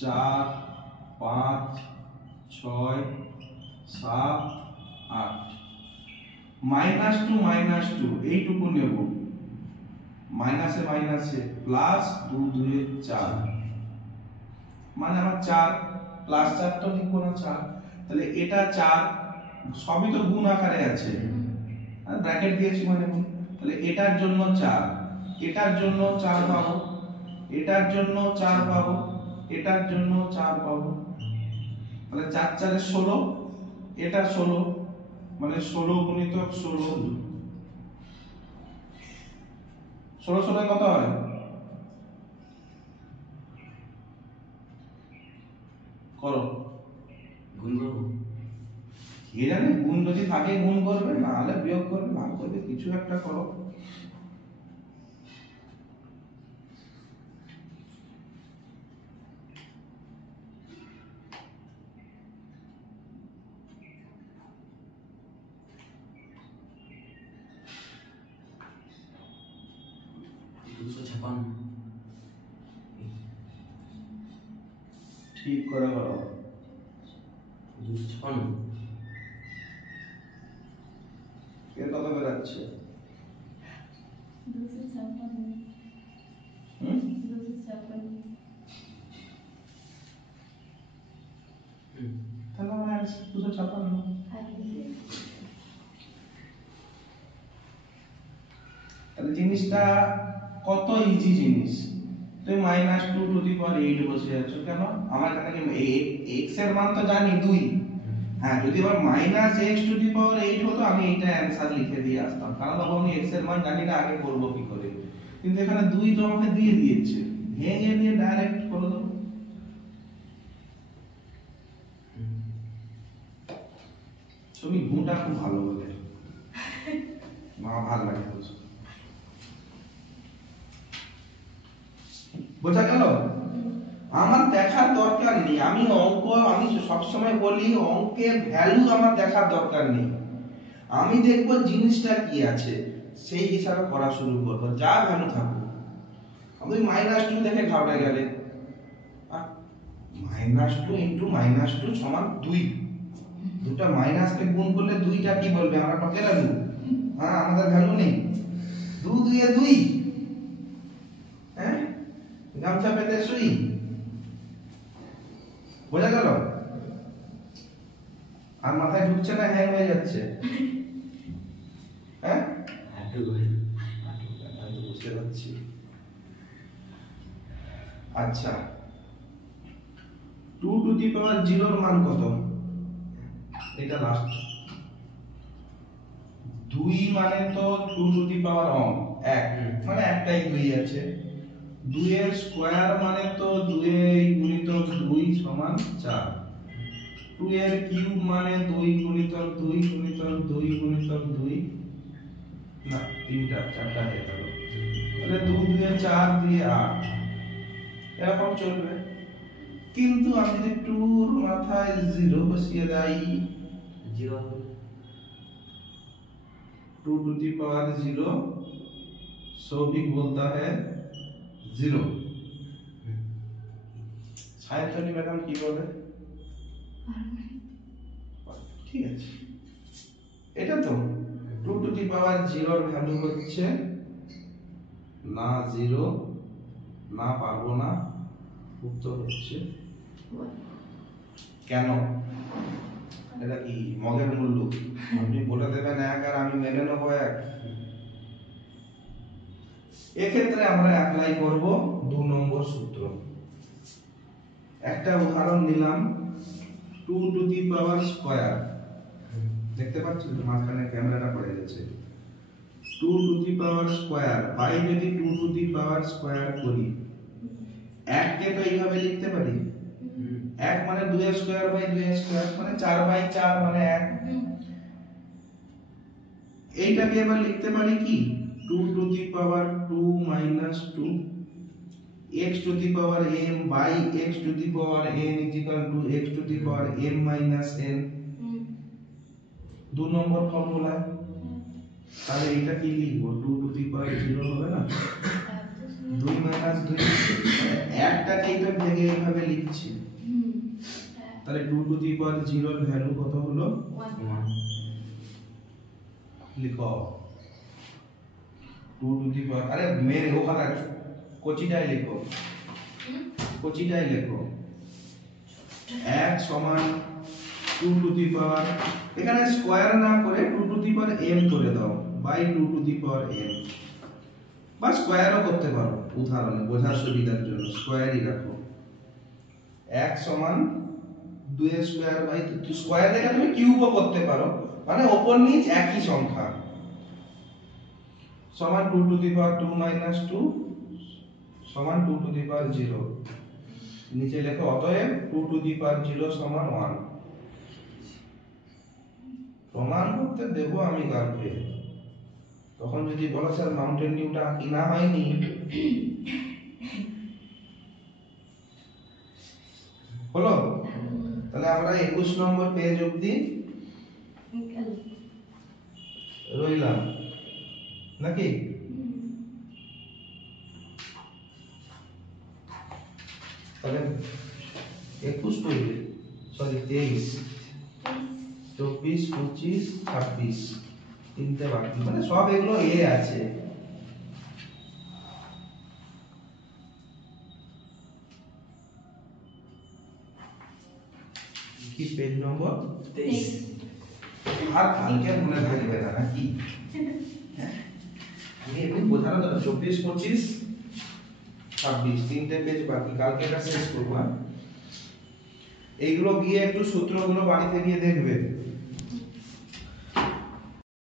4 5 6 7 8। -2 এইটুকু নেব, মাইনাসে মাইনাসে প্লাস 2 2 4 মানে আমার 4 প্লাস 4 তো লিখবো না 4, তাহলে এটা 4 সবই তো গুণ আকারে আছে আর ব্র্যাকেট দিয়েছি মানে গুণ, তাহলে এটার জন্য 4, এটার জন্য 4 পাবো, এটার জন্য 4 পাবো, এটার জন্য 4 পাবো, তাহলে 4 4 এ 16, এটা 16 মানে 16 গুণিতক 16, 16 16 কত হয়? করো গুণ করব। কে জানে, গুণ যদি থাকে গুণ করবে, না হলে বিয়োগ করবে, ভাগ করবে, কিছু একটা করো। ঠিক করে করো। 256 এর কত বেরাচ্ছে? 256 হুম 256 তাহলে আমার অ্যান্সার 256। তাহলে জিনিসটা কত ইজি জিনিস। তুমি -2 টু দি পাওয়ার 8 বসে আছো কেন? আমার এখানে x এর মান তো জানি 2, হ্যাঁ যদি আবার -x টু দি পাওয়ার 8 হতো আমি এইটা অ্যানসার লিখে দিয়ে আসতাম, কারণ তখন আমি x এর মান জানি না, আগে করব কি করে। কিন্তু এখানে 2 তো আমাকে দিয়ে দিয়েছে, ভেঙে দিয়ে ডাইরেক্ট করে দেবো। তুমি গুণটা খুব ভালো বলে মা, ভালো লাগে বুঝছো। বোঝা গেল? আমার দেখার দরকার নেই, আমি সবসময় বলি অঙ্কের ভ্যালু আমার দেখার দরকার নেই, আমি দেখবো জিনিসটা কি আছে সেই হিসাবে পড়া শুরু করবো, যা ভ্যালু থাকুক। আমি -2 দেখে ঘাবড়ে গেলে, -2 ইন্টু -2 সমান 2, দুটো মাইনাসকে গুণ করলে দুইটা কি বলবে? আমরা টকেরা দেব, হ্যাঁ আমাদের ভ্যালু নেই, 2 2 এ 2, হ্যাঁ গামছা পেতে শুই। বোঝা গেল? আর মাথায় ঢুকছে না, হ্যাং হয়ে যাচ্ছে? হ্যাঁ আমি বুঝতে পারছি। আচ্ছা 2 টু দি পাওয়ার 0 এর মান কত? এটা লাস্ট 2 মানে তো 2 টু দি পাওয়ার 1, মানে একটাই 2 আছে। 2 এর স্কয়ার মানে তো 2 গুণিতক 2 সমান 4। 2 এর কিউব মানে 2 গুণিতক 2 গুণিতক 2 গুণিতক 2, না চারটা হয়ে গেল, তাহলে 2 2 এ 4, 2 এ 8, এরকম চলবে। কিন্তু আমি যদি 2 এর মাথায় 0 বসিয়ে দেই, 2 टू दी पावर 0 सौभिक बोलता है 0। সায়ন্তনী ম্যাডাম কি বলে? ঠিক আছে, এটা তো 2 টু দি পাওয়ার 0 এর ভ্যালু হচ্ছে না 0 না পারবো না, উত্তর হচ্ছে কেন? এটা কি মগের মূল্য? আপনি বলে দেবেন 1 আর আমি মেনে নেব 1। এক্ষেত্রে আমরা অ্যাপ্লাই করব 2 নম্বর সূত্র। একটা উদাহরণ নিলাম 2 টু দি পাওয়ার স্কয়ার, দেখতে পাচ্ছেন মাঝখানে ক্যামেরাটা পড়ে গেছে। 2 to the power square by যদি 2 টু দি পাওয়ার স্কয়ার করি, 1 কে তো এইভাবে লিখতে পারি, 1 মানে 2 এর স্কয়ার বাই 2 এর স্কয়ার মানে 4 বাই 4 মানে 1। এইটাকে এবার লিখতে পারি কি 2 to the power 2 minus 2 x to the power m by x to the power n is equal to x to the power m minus n। 2 number formula, তাহলে এটা কি লিখব? 2 টু দি পাওয়ার 0 হবে না, 2 মাইনাস 2 একটাকেই তো ভেঙে এইভাবে লিখছি, তাহলে 2 টু দি পাওয়ার 0 এর ভ্যালু কত হলো? 1। লিখো 2 টু দি পাওয়ার, আরে মেরে ওখানে কোচিটাই লিখো, কোচিটাই লিখো 1 সমান 2 টু দি পাওয়ার, এখানে স্কয়ার না করে 2 টু দি পাওয়ার m করে দাও by 2 to the power m, বা স্কয়ারও করতে পারো, উদাহরণে বোঝার সুবিধার জন্য স্কয়ারই রাখো। 1 সমান 2 এর স্কয়ার বাই, স্কয়ার থেকে তুমি কিউবও করতে পারো, মানে উপর নিচ একই সংখ্যা, সমান 2 টু দি পাওয়ার 2 মাইনাস 2 সমান 2 টু দি পাওয়ার 0। নিচে লেখো অতএব 2 টু দি পাওয়ার 0 সমান 1। প্রমাণ করতে দেব আমি কালকে, তখন যদি বলো স্যার মাউন্টেন ডিউটা কিনা হয়নি, হলো? তাহলে আমরা 21 নম্বর পেজ অবধি রইলাম নাকি? তাহলে 21 পড়বে, সরি 23, 24, 25, 26, তিনটে বাকি, মানে সব এগুলো এ আছে। কি পেজ নম্বর? 23। আর কালকে মনে থাকবে না নাকি? আমি একটু বোঝানো দাও, 24, 25, 26, তিনটে পেজ বাকি, কালকে এটা শেষ করব। এইগুলো গিয়ে একটু সূত্রগুলো বাড়িতে গিয়ে দেখবে।